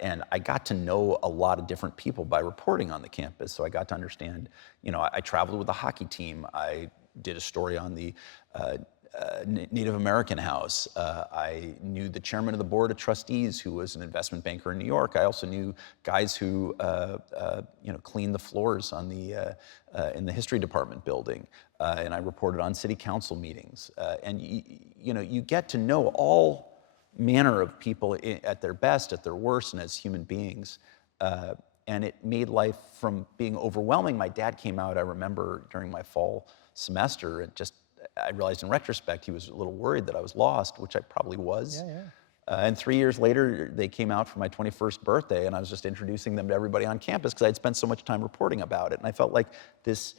And I got to know a lot of different people by reporting on the campus. So I got to understand, I traveled with a hockey team. I did a story on the Native American house. I knew the chairman of the board of trustees, who was an investment banker in New York. I also knew guys who, cleaned the floors on in the history department building. And I reported on city council meetings. And you get to know all manner of people at their best, at their worst, and as human beings. And it made life from being overwhelming. My dad came out, I remember, during my fall semester, and I realized in retrospect he was a little worried that I was lost, which I probably was. Yeah. And 3 years later, they came out for my 21st birthday, and I was just introducing them to everybody on campus because I'd spent so much time reporting about it. And I felt like this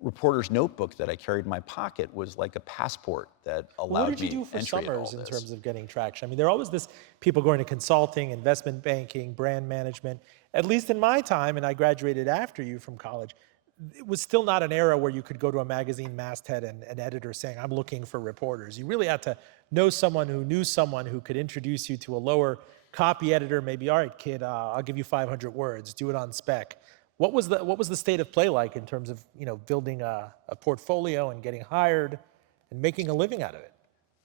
reporter's notebook that I carried in my pocket was like a passport that allowed me entry. What did you do for summers in terms of getting traction? I mean, there are always people going to consulting, investment banking, brand management. At least in my time, and I graduated after you from college, it was still not an era where you could go to a magazine masthead and an editor saying, I'm looking for reporters. You really had to know someone who knew someone who could introduce you to a lower copy editor, maybe, all right, kid, I'll give you 500 words, do it on spec. What was the state of play like in terms of building a portfolio and getting hired and making a living out of it?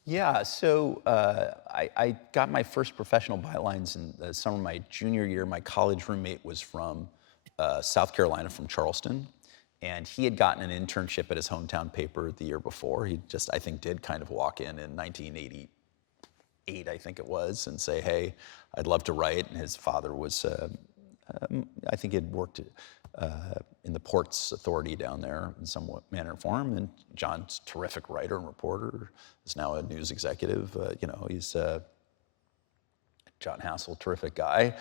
Yeah, so I got my first professional bylines in the summer of my junior year. My college roommate was from South Carolina, from Charleston, and he had gotten an internship at his hometown paper the year before. He just, I think, did kind of walk in 1988, I think it was, and say, hey, I'd love to write. And his father was, I think he had worked in the Ports Authority down there in some manner or form. And John's a terrific writer and reporter, is now a news executive. He's John Hassel, terrific guy.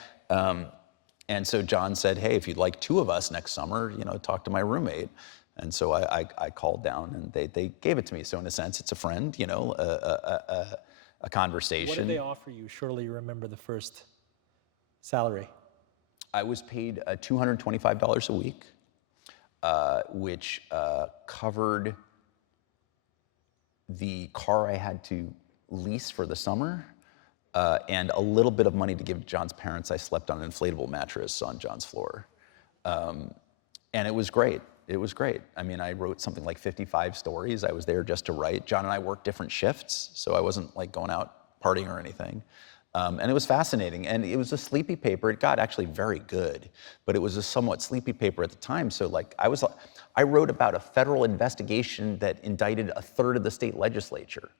And so John said, hey, if you'd like 2 of us next summer, talk to my roommate. And so I called down, and they gave it to me. So in a sense, it's a friend, a conversation. What did they offer you? Surely you remember the first salary. I was paid $225 a week, which covered the car I had to lease for the summer, and a little bit of money to give to John's parents. I slept on an inflatable mattress on John's floor. And it was great. It was great. I mean, I wrote something like 55 stories. I was there just to write. John and I worked different shifts, so I wasn't like going out partying or anything. And it was fascinating. And it was a sleepy paper. It got actually very good, but it was a somewhat sleepy paper at the time. So like I wrote about a federal investigation that indicted a third of the state legislature.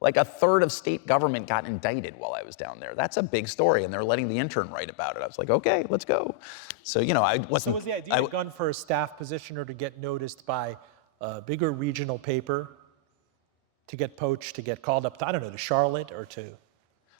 Like a third of state government got indicted while I was down there. That's a big story, and they're letting the intern write about it. I was like, okay, let's go. So, I wasn't. So was the idea to gun for a staff position or to get noticed by a bigger regional paper, to get poached, to get called up to, I don't know, to Charlotte or to?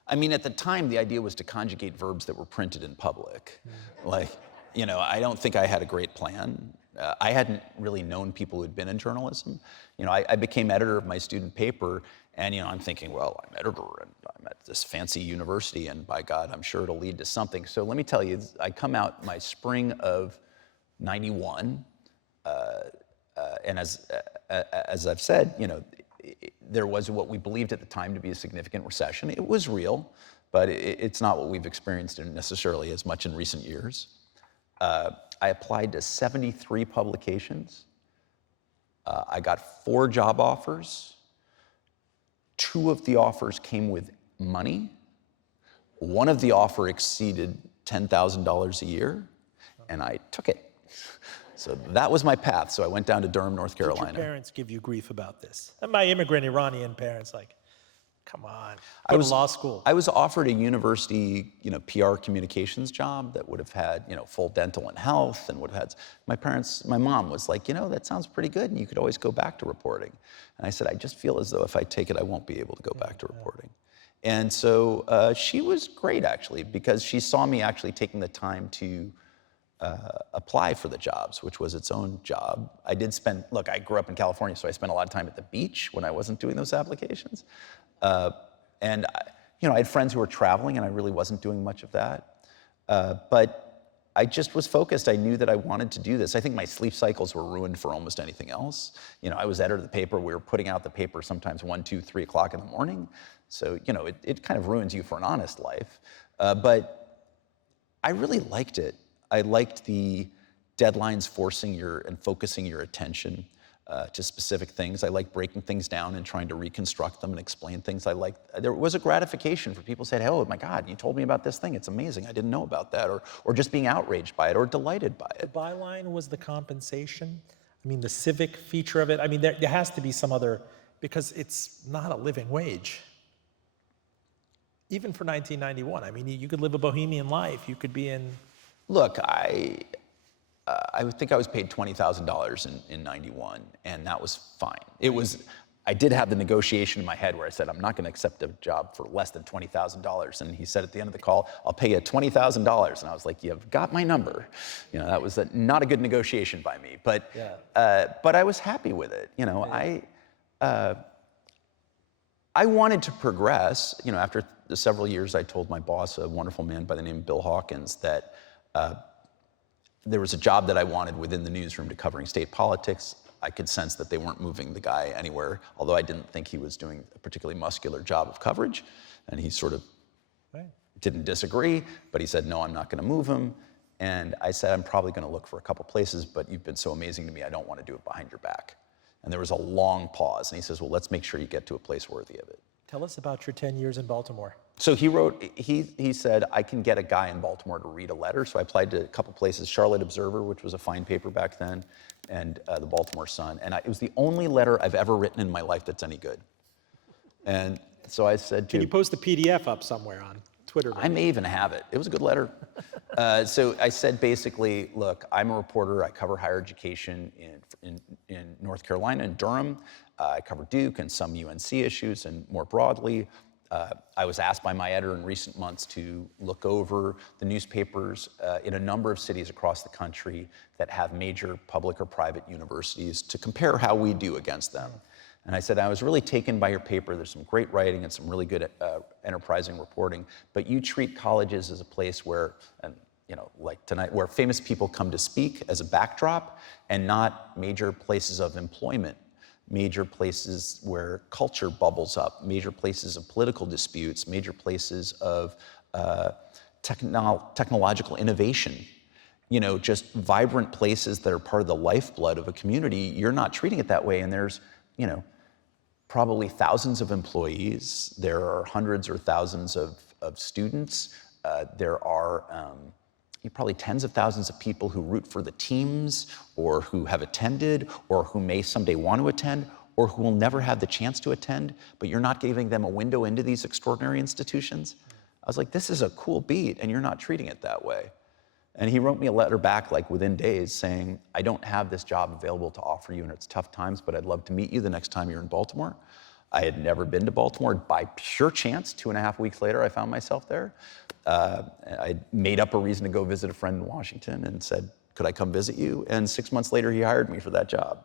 I mean, at the time, the idea was to conjugate verbs that were printed in public. Like, I don't think I had a great plan. I hadn't really known people who had been in journalism. I became editor of my student paper, and I'm thinking, well, I'm editor, and I'm at this fancy university, and by God, I'm sure it'll lead to something. So let me tell you, I come out my spring of '91, and as I've said, there was what we believed at the time to be a significant recession. It was real, but it's not what we've experienced necessarily as much in recent years. I applied to 73 publications. I got 4 job offers. 2 of the offers came with money. One of the offer exceeded $10,000 a year, and I took it. So that was my path. So I went down to Durham, North Carolina. Did your parents give you grief about this? And my immigrant Iranian parents, like, come on, go to law school. I was offered a university, PR communications job that would have had, full dental and health, and would have had. My mom was like, that sounds pretty good, and you could always go back to reporting. And I said, I just feel as though if I take it, I won't be able to go back to reporting. And so she was great, actually, because she saw me actually taking the time to apply for the jobs, which was its own job. I grew up in California, so I spent a lot of time at the beach when I wasn't doing those applications. And I had friends who were traveling, and I really wasn't doing much of that. But I just was focused. I knew that I wanted to do this. I think my sleep cycles were ruined for almost anything else. I was editor of the paper. We were putting out the paper sometimes 1, 2, 3 o'clock in the morning. So, it kind of ruins you for an honest life. But I really liked it. I liked the deadlines forcing and focusing your attention to specific things. I like breaking things down and trying to reconstruct them and explain things. There was a gratification for people who said, oh my God, you told me about this thing. It's amazing. I didn't know about that. Or just being outraged by it or delighted by it. The byline was the compensation. I mean, the civic feature of it. I mean, there has to be some other, because it's not a living wage. Even for 1991. I mean, you could live a bohemian life. You could be in. Look, I think I was paid $20,000 in '91, and that was fine. I did have the negotiation in my head where I said, I'm not going to accept a job for less than $20,000. And he said at the end of the call, I'll pay you $20,000. And I was like, you've got my number. That was not a good negotiation by me. But I was happy with it. I wanted to progress. After several years, I told my boss, a wonderful man by the name of Bill Hawkins, that there was a job that I wanted within the newsroom to covering state politics. I could sense that they weren't moving the guy anywhere, although I didn't think he was doing a particularly muscular job of coverage. And he sort of didn't disagree, but he said, no, I'm not going to move him. And I said, I'm probably going to look for a couple places, but you've been so amazing to me, I don't want to do it behind your back. And there was a long pause, and he says, well, let's make sure you get to a place worthy of it. Tell us about your 10 years in Baltimore. So he said, I can get a guy in Baltimore to read a letter. So I applied to a couple places, Charlotte Observer, which was a fine paper back then, and the Baltimore Sun. And it was the only letter I've ever written in my life that's any good. And so I said to... Can you post the PDF up somewhere on Twitter? I may even have it. It was a good letter. So I said basically, look, I'm a reporter. I cover higher education in North Carolina, in Durham. I cover Duke and some UNC issues, and more broadly, I was asked by my editor in recent months to look over the newspapers in a number of cities across the country that have major public or private universities to compare how we do against them. And I said, I was really taken by your paper. There's some great writing and some really good enterprising reporting, but you treat colleges as a place where, like tonight, where famous people come to speak as a backdrop and not major places of employment, major places where culture bubbles up, major places of political disputes, major places of technological innovation, just vibrant places that are part of the lifeblood of a community. You're not treating it that way, and there's, probably thousands of employees. There are hundreds or thousands of students. There are probably tens of thousands of people who root for the teams or who have attended or who may someday want to attend or who will never have the chance to attend, but you're not giving them a window into these extraordinary institutions. I was like, this is a cool beat, and you're not treating it that way. And he wrote me a letter back like within days saying, I don't have this job available to offer you, and it's tough times, but I'd love to meet you the next time you're in Baltimore. I had never been to Baltimore. By pure chance, 2.5 weeks later, I found myself there. I made up a reason to go visit a friend in Washington and said, could I come visit you? And 6 months later, he hired me for that job.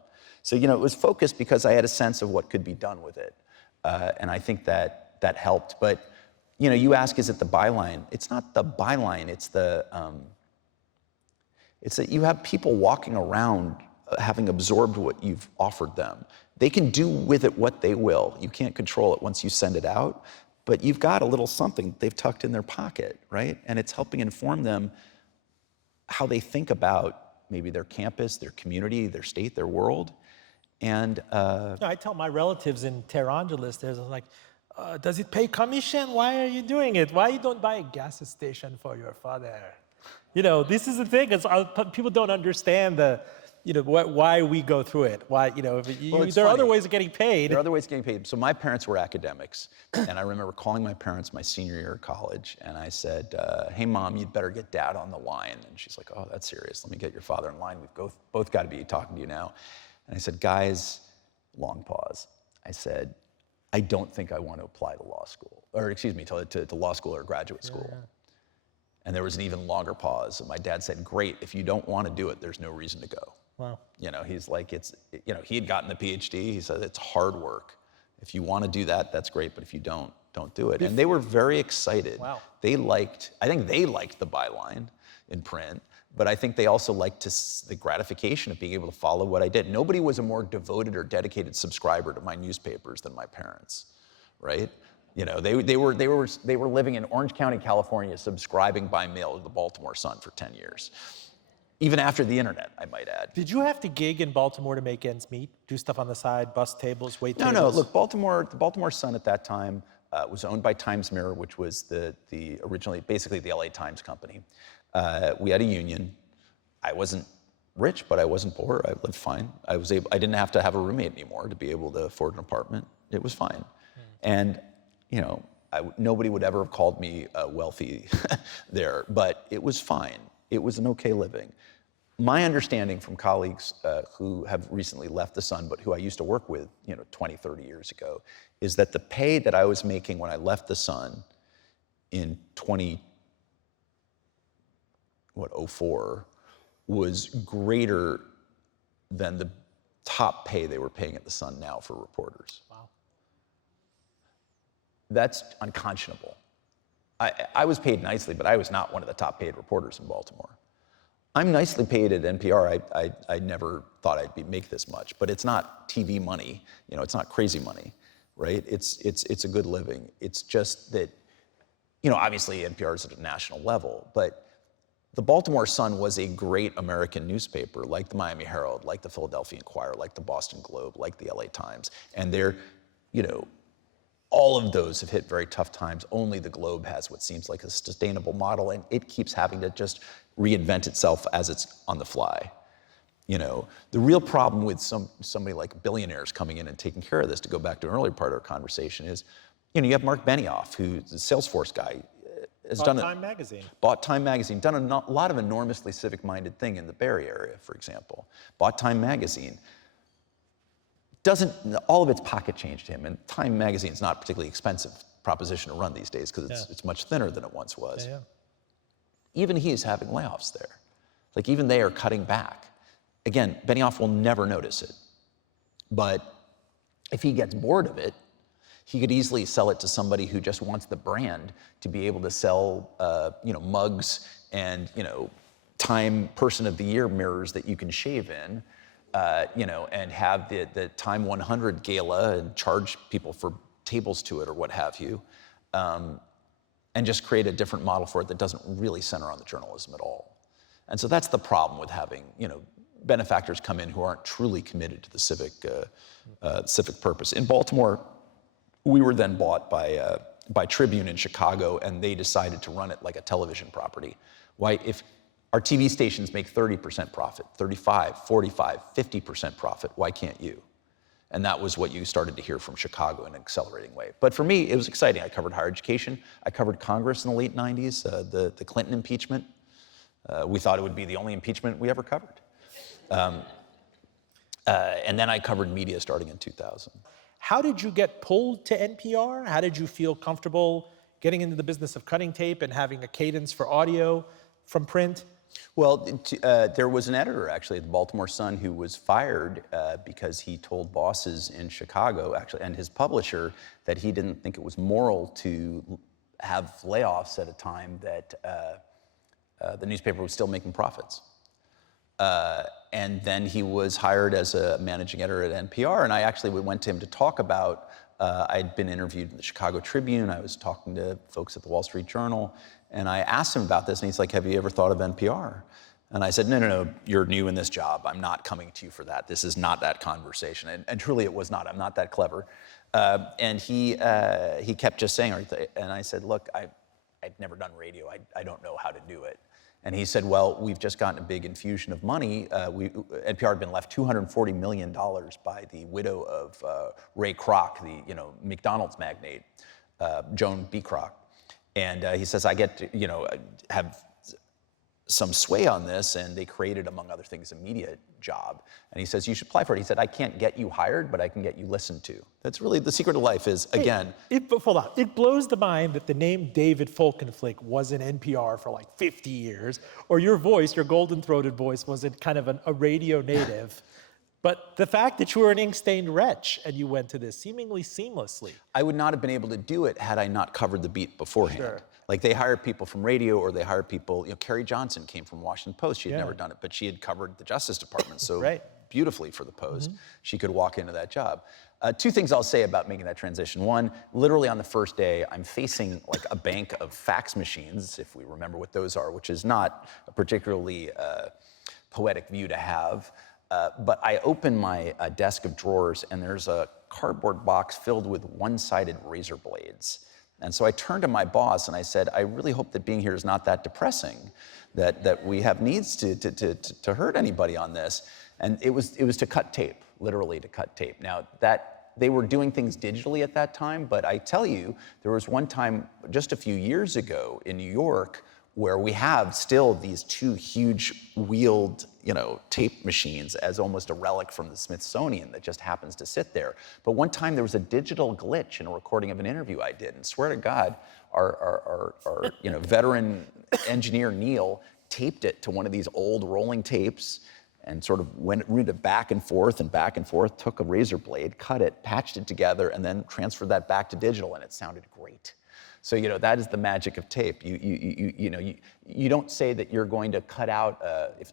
So, it was focused because I had a sense of what could be done with it. And I think that helped. But, you ask, is it the byline? It's not the byline, it's that you have people walking around having absorbed what you've offered them. They can do with it what they will. You can't control it once you send it out, but you've got a little something they've tucked in their pocket, right? And it's helping inform them how they think about maybe their campus, their community, their state, their world. And I tell my relatives in Tehran-Angeles, they're like, does it pay commission? Why are you doing it? Why you don't buy a gas station for your father? This is the thing. People don't understand why we go through it. Why, there are other ways of getting paid. There are other ways of getting paid. So my parents were academics, and I remember calling my parents my senior year of college, and I said, hey, Mom, you'd better get Dad on the line. And she's like, oh, that's serious. Let me get your father in line. We've both got to be talking to you now. And I said, guys, long pause. I said, I don't think I want to apply to law school, or excuse me, to law school or graduate school. Yeah. And there was an even longer pause. And my dad said, great, if you don't want to do it, there's no reason to go. Wow. He's like, he had gotten the PhD. He said, it's hard work. If you want to do that, that's great. But if you don't do it. And they were very excited. Wow. I think they liked the byline in print, but I think they also liked the gratification of being able to follow what I did. Nobody was a more devoted or dedicated subscriber to my newspapers than my parents, right? They were living in Orange County, California, subscribing by mail to the Baltimore Sun for 10 years. Even after the internet, I might add. Did you have to gig in Baltimore to make ends meet? Do stuff on the side, bus tables, wait tables? No. Look, the Baltimore Sun at that time was owned by Times Mirror, which was originally basically the LA Times company. We had a union. I wasn't rich, but I wasn't poor. I lived fine. I didn't have to have a roommate anymore to be able to afford an apartment. It was fine. And nobody would ever have called me wealthy there, but it was fine. It was an okay living. My understanding from colleagues who have recently left the Sun, but who I used to work with 20, 30 years ago, is that the pay that I was making when I left the Sun in 2004 was greater than the top pay they were paying at the Sun now for reporters. Wow. That's unconscionable. I was paid nicely, but I was not one of the top paid reporters in Baltimore. I'm nicely paid at NPR. I never thought I'd make this much, but it's not TV money. It's not crazy money, right? It's a good living. It's just that, obviously NPR is at a national level, but the Baltimore Sun was a great American newspaper, like the Miami Herald, like the Philadelphia Inquirer, like the Boston Globe, like the LA Times, and they're, all of those have hit very tough times. Only the Globe has what seems like a sustainable model, and it keeps having to just reinvent itself as it's on the fly. The real problem with somebody like billionaires coming in and taking care of this, to go back to an earlier part of our conversation, is, you have Mark Benioff, who's the Salesforce guy, has Bought Time Magazine. Bought Time Magazine, done a lot of enormously civic-minded thing in the Bay Area, for example. Bought Time Magazine. All of its pocket change to him, and Time Magazine's not a particularly expensive proposition to run these days because it's much thinner than it once was. Yeah. Even he is having layoffs there. Like, even they are cutting back. Again, Benioff will never notice it. But if he gets bored of it, he could easily sell it to somebody who just wants the brand to be able to sell, mugs and, Time Person of the Year mirrors that you can shave in. And have the Time 100 gala and charge people for tables to it or what have you, and just create a different model for it that doesn't really center on the journalism at all. And so that's the problem with having, benefactors come in who aren't truly committed to the civic purpose. In Baltimore, we were then bought by Tribune in Chicago, and they decided to run it like a television property. Why, if our TV stations make 30% profit, 35, 45, 50% profit, why can't you? And that was what you started to hear from Chicago in an accelerating way. But for me, it was exciting. I covered higher education. I covered Congress in the late 90s, the Clinton impeachment. We thought it would be the only impeachment we ever covered. And then I covered media starting in 2000. How did you get pulled to NPR? How did you feel comfortable getting into the business of cutting tape and having a cadence for audio from print? Well, there was an editor, actually, at the Baltimore Sun who was fired because he told bosses in Chicago, actually, and his publisher, that he didn't think it was moral to have layoffs at a time that the newspaper was still making profits. And then he was hired as a managing editor at NPR, and I actually went to him to talk about, I'd been interviewed in the Chicago Tribune, I was talking to folks at the Wall Street Journal, and I asked him about this, and he's like, have you ever thought of NPR? And I said, no, you're new in this job. I'm not coming to you for that. This is not that conversation. And truly it was not. I'm not that clever. And he kept just saying, and I said, look, I'd never done radio. I don't know how to do it. And he said, well, we've just gotten a big infusion of money. NPR had been left $240 million by the widow of Ray Kroc, the McDonald's magnate, Joan B. Kroc. And he says, I get to have some sway on this, and they created, among other things, a media job. And he says, you should apply for it. He said, I can't get you hired, but I can get you listened to. That's really the secret of life is, again. Hold on. It blows the mind that the name David Folkenflik was in NPR for like 50 years, or your voice, your golden-throated voice, was in kind of a radio native. But the fact that you were an ink-stained wretch and you went to this seemingly seamlessly. I would not have been able to do it had I not covered the beat beforehand. Sure. Like they hired people from radio, or they hired people, Carrie Johnson came from Washington Post. She had never done it, but she had covered the Justice Department so beautifully for the Post. Mm-hmm. She could walk into that job. Two things I'll say about making that transition. One, literally on the first day, I'm facing like a bank of fax machines, if we remember what those are, which is not a particularly poetic view to have. But I open my desk of drawers, and there's a cardboard box filled with one-sided razor blades. And so I turned to my boss and I said, I really hope that being here is not that depressing, that we have needs to hurt anybody on this. And it was to cut tape, literally to cut tape. Now, that they were doing things digitally at that time, but I tell you, there was one time just a few years ago in New York where we have still these two huge wheeled, tape machines as almost a relic from the Smithsonian that just happens to sit there. But one time there was a digital glitch in a recording of an interview I did, and swear to God, our veteran engineer Neil taped it to one of these old rolling tapes and sort of went it back and forth, took a razor blade, cut it, patched it together, and then transferred that back to digital, and it sounded great. So that is the magic of tape. You don't say that you're going to cut out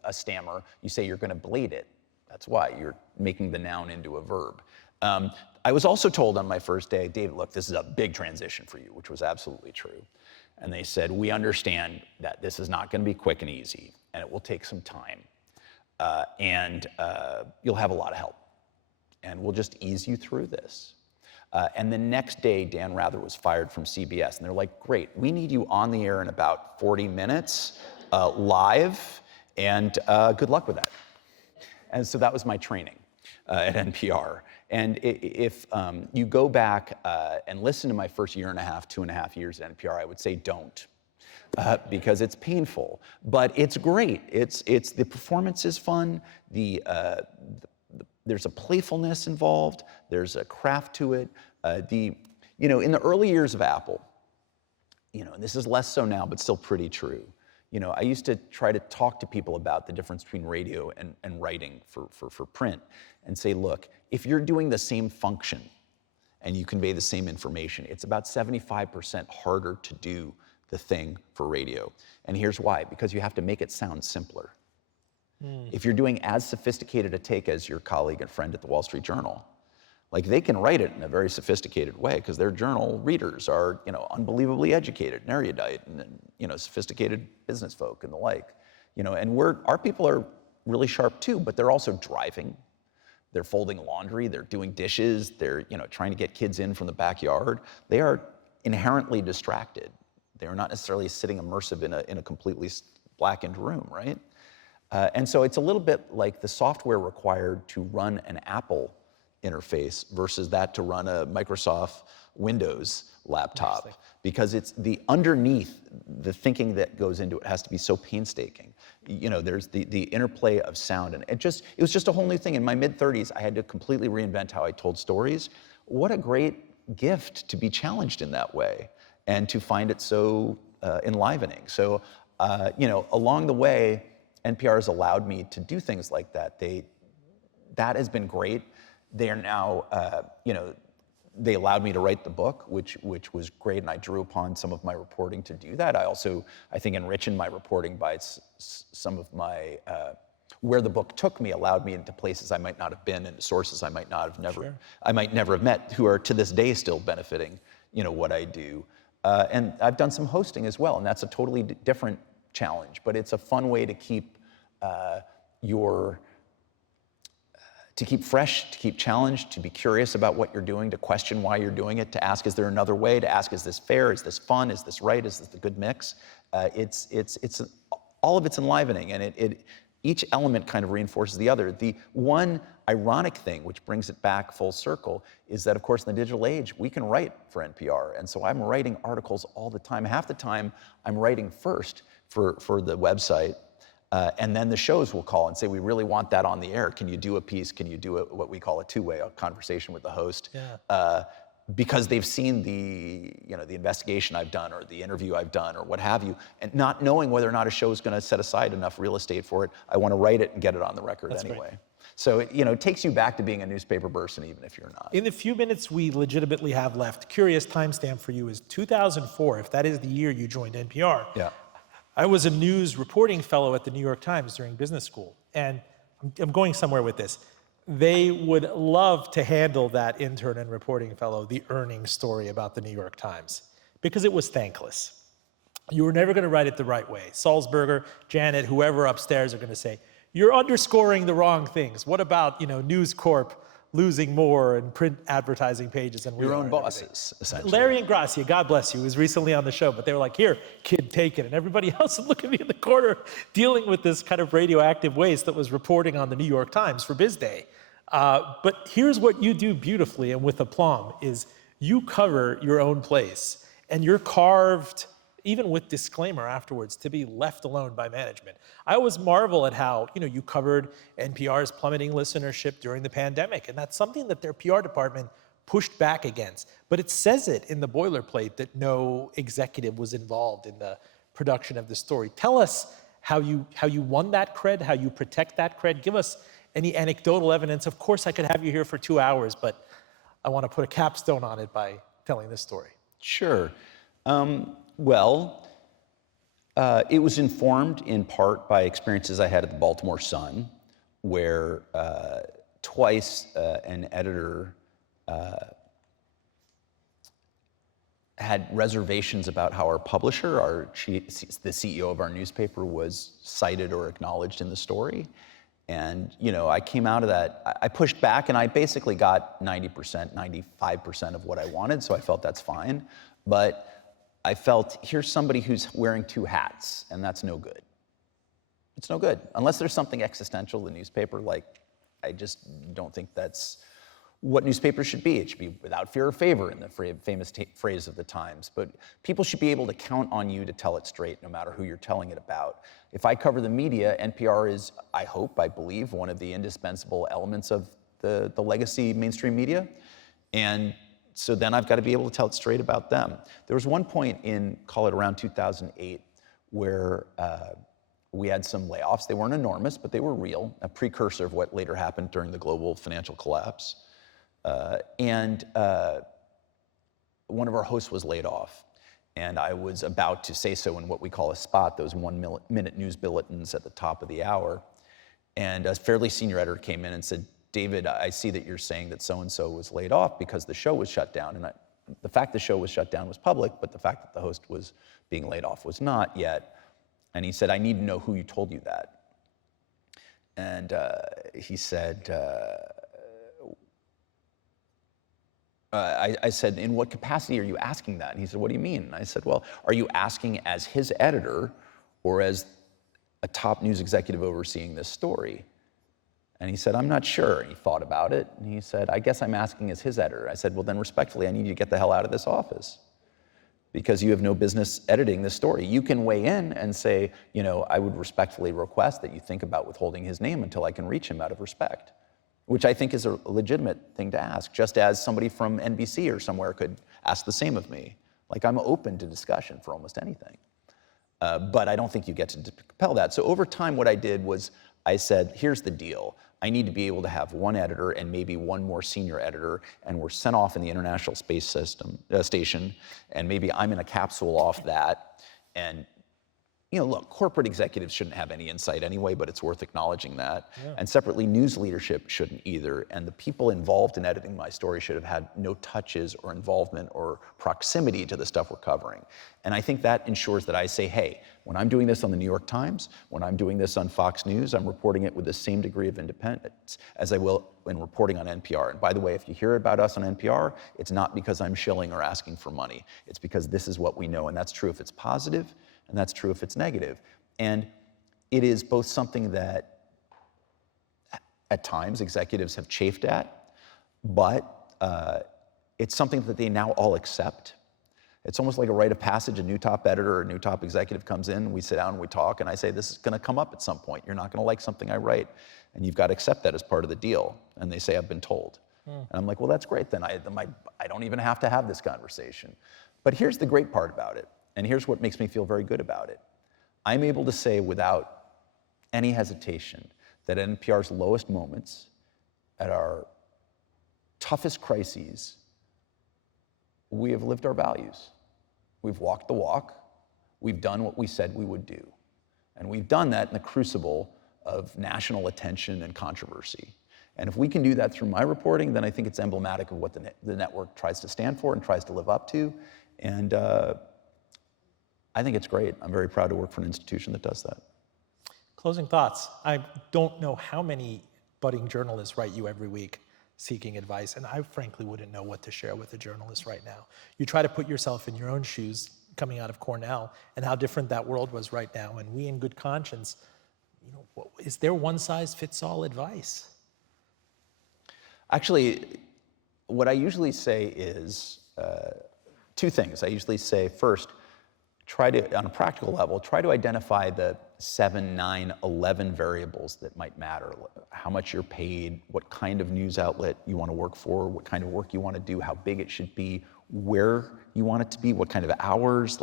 a stammer. You say you're going to blade it. That's why you're making the noun into a verb. I was also told on my first day, David, look, this is a big transition for you, which was absolutely true. And they said, we understand that this is not going to be quick and easy, and it will take some time, and you'll have a lot of help, and we'll just ease you through this. And the next day, Dan Rather was fired from CBS. And they're like, great, we need you on the air in about 40 minutes, live, and good luck with that. And so that was my training at NPR. And if you go back and listen to my first year and a half, 2.5 years at NPR, I would say don't. Because it's painful, but it's great. It's the performance is fun. There's a playfulness involved. There's a craft to it. In the early years of Apple, and this is less so now, but still pretty true. I used to try to talk to people about the difference between radio and writing for print, and say, look, if you're doing the same function and you convey the same information, it's about 75% harder to do the thing for radio. And here's why: because you have to make it sound simpler. If you're doing as sophisticated a take as your colleague and friend at the Wall Street Journal, like they can write it in a very sophisticated way because their journal readers are, unbelievably educated and erudite and, sophisticated business folk and the like, and our people are really sharp too, but they're also driving, they're folding laundry, they're doing dishes, they're, trying to get kids in from the backyard. They are inherently distracted. They are not necessarily sitting immersive in a completely blackened room, right? And so it's a little bit like the software required to run an Apple interface versus that to run a Microsoft Windows laptop, because it's the underneath, the thinking that goes into it has to be so painstaking. You know, there's the interplay of sound, and it was just a whole new thing. In my mid-30s, I had to completely reinvent how I told stories. What a great gift to be challenged in that way and to find it so enlivening. So, you know, along the way, NPR has allowed me to do things like that. That has been great. They are now, you know, they allowed me to write the book, which was great, and I drew upon some of my reporting to do that. I also, I think, enriched my reporting by some of my, where the book took me allowed me into places I might not have been, and sources I might never have met, who are to this day still benefiting, you know, what I do. And I've done some hosting as well, and that's a totally different challenge, but it's a fun way to keep to keep fresh, to keep challenged, to be curious about what you're doing, to question why you're doing it, to ask, is there another way? To ask, is this fair? Is this fun? Is this right? Is this a good mix? It's all of it's enlivening, and each element kind of reinforces the other. The one ironic thing, which brings it back full circle, is that, of course, in the digital age, we can write for NPR, and so I'm writing articles all the time. Half the time, I'm writing first for the website, and then the shows will call and say, we really want that on the air. Can you do a piece? Can you do what we call a two-way, a conversation with the host? Yeah. Because they've seen the investigation I've done or the interview I've done or what have you, and not knowing whether or not a show is going to set aside enough real estate for it, I want to write it and get it on the record anyway. Great. So it takes you back to being a newspaper person, even if you're not. In the few minutes we legitimately have left, curious timestamp for you is 2004, if that is the year you joined NPR. Yeah. I was a news reporting fellow at the New York Times during business school, and I'm going somewhere with this. They would love to handle that intern and reporting fellow the earnings story about the New York Times, because it was thankless. You were never going to write it the right way. Salzberger, Janet, whoever upstairs are going to say, you're underscoring the wrong things. What about, News Corp losing more and print advertising pages and your own bosses, essentially. Larry and Gracia, God bless you, he was recently on the show, but they were like, here, kid, take it. And everybody else would look at me in the corner dealing with this kind of radioactive waste that was reporting on the New York Times for Biz Day. But here's what you do beautifully and with aplomb is you cover your own place, and you're carved, even with disclaimer afterwards, to be left alone by management. I always marvel at how, you covered NPR's plummeting listenership during the pandemic, and that's something that their PR department pushed back against. But it says it in the boilerplate that no executive was involved in the production of the story. Tell us how you won that cred, how you protect that cred. Give us any anecdotal evidence. Of course, I could have you here for 2 hours, but I want to put a capstone on it by telling this story. Sure. Well, it was informed in part by experiences I had at the Baltimore Sun, where twice an editor had reservations about how our publisher, the CEO of our newspaper, was cited or acknowledged in the story. And, I came out of that, I pushed back, and I basically got 90%, 95% of what I wanted, so I felt that's fine. But I felt, here's somebody who's wearing two hats, and that's no good. It's no good. Unless there's something existential in the newspaper, I just don't think that's what newspapers should be. It should be without fear or favor, in the famous phrase of the Times. But people should be able to count on you to tell it straight, no matter who you're telling it about. If I cover the media, NPR is, I believe, one of the indispensable elements of the legacy mainstream media. And so then I've got to be able to tell it straight about them. There was one point in, call it around 2008, where we had some layoffs. They weren't enormous, but they were real, a precursor of what later happened during the global financial collapse. And one of our hosts was laid off. And I was about to say so in what we call a spot, those 1 minute news bulletins at the top of the hour. And a fairly senior editor came in and said, David, I see that you're saying that so-and-so was laid off because the show was shut down. And the fact the show was shut down was public, but the fact that the host was being laid off was not yet. And he said, I need to know who you told you that. And he said, I said, in what capacity are you asking that? And he said, what do you mean? And I said, well, are you asking as his editor or as a top news executive overseeing this story? And he said, I'm not sure. And he thought about it, and he said, I guess I'm asking as his editor. I said, well, then respectfully, I need you to get the hell out of this office, because you have no business editing this story. You can weigh in and say, I would respectfully request that you think about withholding his name until I can reach him out of respect, which I think is a legitimate thing to ask, just as somebody from NBC or somewhere could ask the same of me. Like, I'm open to discussion for almost anything. But I don't think you get to compel that. So over time, what I did was I said, here's the deal. I need to be able to have one editor and maybe one more senior editor, and we're sent off in the International Space Station, and maybe I'm in a capsule off that. And look, corporate executives shouldn't have any insight anyway, but it's worth acknowledging that. Yeah. And separately, news leadership shouldn't either. And the people involved in editing my story should have had no touches or involvement or proximity to the stuff we're covering. And I think that ensures that I say, hey, when I'm doing this on the New York Times, when I'm doing this on Fox News, I'm reporting it with the same degree of independence as I will when reporting on NPR. And by the way, if you hear about us on NPR, it's not because I'm shilling or asking for money. It's because this is what we know. And that's true if it's positive, and that's true if it's negative. And it is both something that at times executives have chafed at, but it's something that they now all accept. It's almost like a rite of passage. A new top editor or a new top executive comes in, we sit down and we talk, and I say, this is gonna come up at some point. You're not gonna like something I write, and you've got to accept that as part of the deal. And they say, I've been told. And I'm like, well, that's great then. I don't even have to have this conversation. But here's the great part about it. And here's what makes me feel very good about it. I'm able to say without any hesitation that at NPR's lowest moments, at our toughest crises, we have lived our values. We've walked the walk. We've done what we said we would do. And we've done that in the crucible of national attention and controversy. And if we can do that through my reporting, then I think it's emblematic of what the network tries to stand for and tries to live up to. And I think it's great. I'm very proud to work for an institution that does that. Closing thoughts. I don't know how many budding journalists write you every week seeking advice, and I frankly wouldn't know what to share with a journalist right now. You try to put yourself in your own shoes coming out of Cornell and how different that world was right now, and we in good conscience, is there one-size-fits-all advice? Actually, what I usually say is two things. I usually say, first, try to, on a practical level, try to identify the 7, 9, 11 variables that might matter. How much you're paid, what kind of news outlet you want to work for, what kind of work you want to do, how big it should be, where you want it to be, what kind of hours,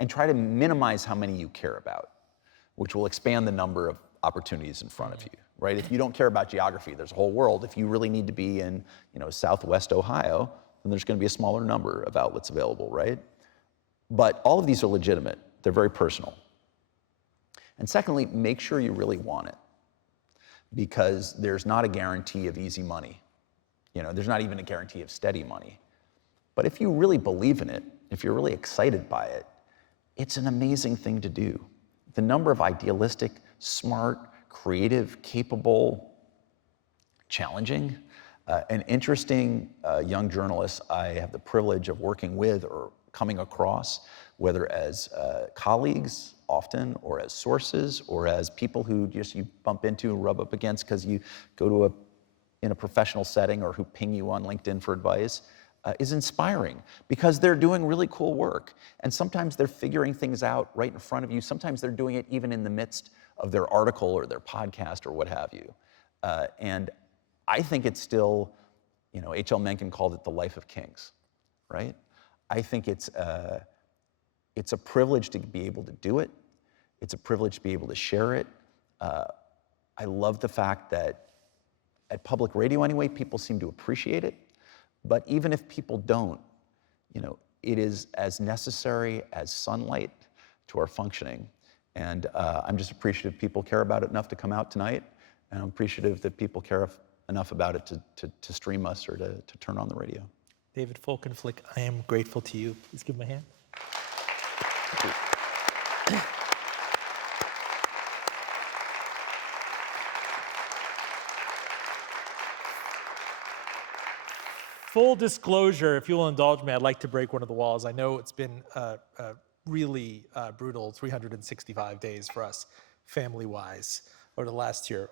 and try to minimize how many you care about, which will expand the number of opportunities in front of you, right? If you don't care about geography, there's a whole world. If you really need to be in, Southwest Ohio, then there's going to be a smaller number of outlets available, right? But all of these are legitimate. They're very personal. And secondly, make sure you really want it, because there's not a guarantee of easy money. There's not even a guarantee of steady money. But if you really believe in it, if you're really excited by it, it's an amazing thing to do. The number of idealistic, smart, creative, capable, challenging, and interesting young journalists I have the privilege of working with or coming across, whether as colleagues often, or as sources, or as people who just you bump into and rub up against because you go to in a professional setting, or who ping you on LinkedIn for advice, is inspiring, because they're doing really cool work. And sometimes they're figuring things out right in front of you. Sometimes they're doing it even in the midst of their article or their podcast or what have you. And I think it's still, H.L. Mencken called it the life of kings, right? I think it's a privilege to be able to do it. It's a privilege to be able to share it. I love the fact that at public radio anyway, people seem to appreciate it. But even if people don't, it is as necessary as sunlight to our functioning. And I'm just appreciative people care about it enough to come out tonight. And I'm appreciative that people care enough about it to stream us or to turn on the radio. David Folkenflik, I am grateful to you. Please give him a hand. Thank you. Full disclosure, if you'll indulge me, I'd like to break one of the walls. I know it's been a really brutal 365 days for us, family-wise, over the last year.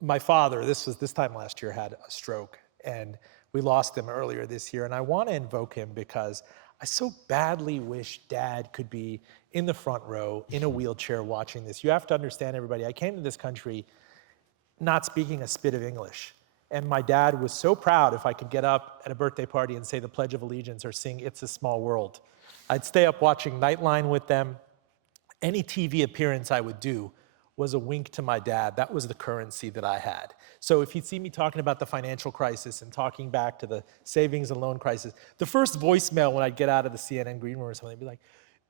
my father, this time last year, had a stroke, and we lost him earlier this year. And I want to invoke him because I so badly wish Dad could be in the front row, in a wheelchair, watching this. You have to understand, everybody, I came to this country not speaking a spit of English. And my dad was so proud if I could get up at a birthday party and say the Pledge of Allegiance or sing It's a Small World. I'd stay up watching Nightline with them. Any TV appearance I would do was a wink to my dad. That was the currency that I had. So if you'd see me talking about the financial crisis and talking back to the savings and loan crisis, the first voicemail when I'd get out of the CNN green room or something, they'd be like,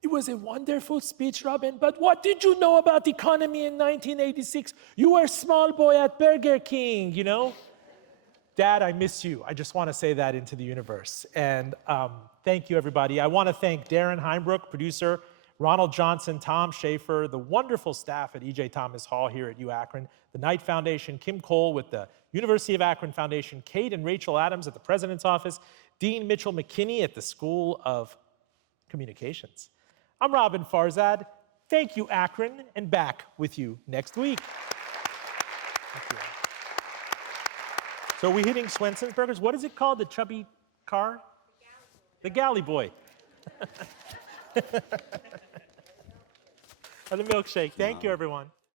"It was a wonderful speech, Robin, but what did you know about the economy in 1986? You were a small boy at Burger King, you know?" Dad, I miss you. I just want to say that into the universe. And thank you, everybody. I want to thank Darren Heimbrook, producer, Ronald Johnson, Tom Schaefer, the wonderful staff at E.J. Thomas Hall here at UAkron, the Knight Foundation, Kim Cole with the University of Akron Foundation, Kate and Rachel Adams at the President's Office, Dean Mitchell McKinney at the School of Communications. I'm Robin Farzad. Thank you, Akron, and back with you next week. Thank you. So are we hitting Swenson's Burgers? What is it called, the chubby car? The Galley Boy. Or the milkshake. Thank you, everyone.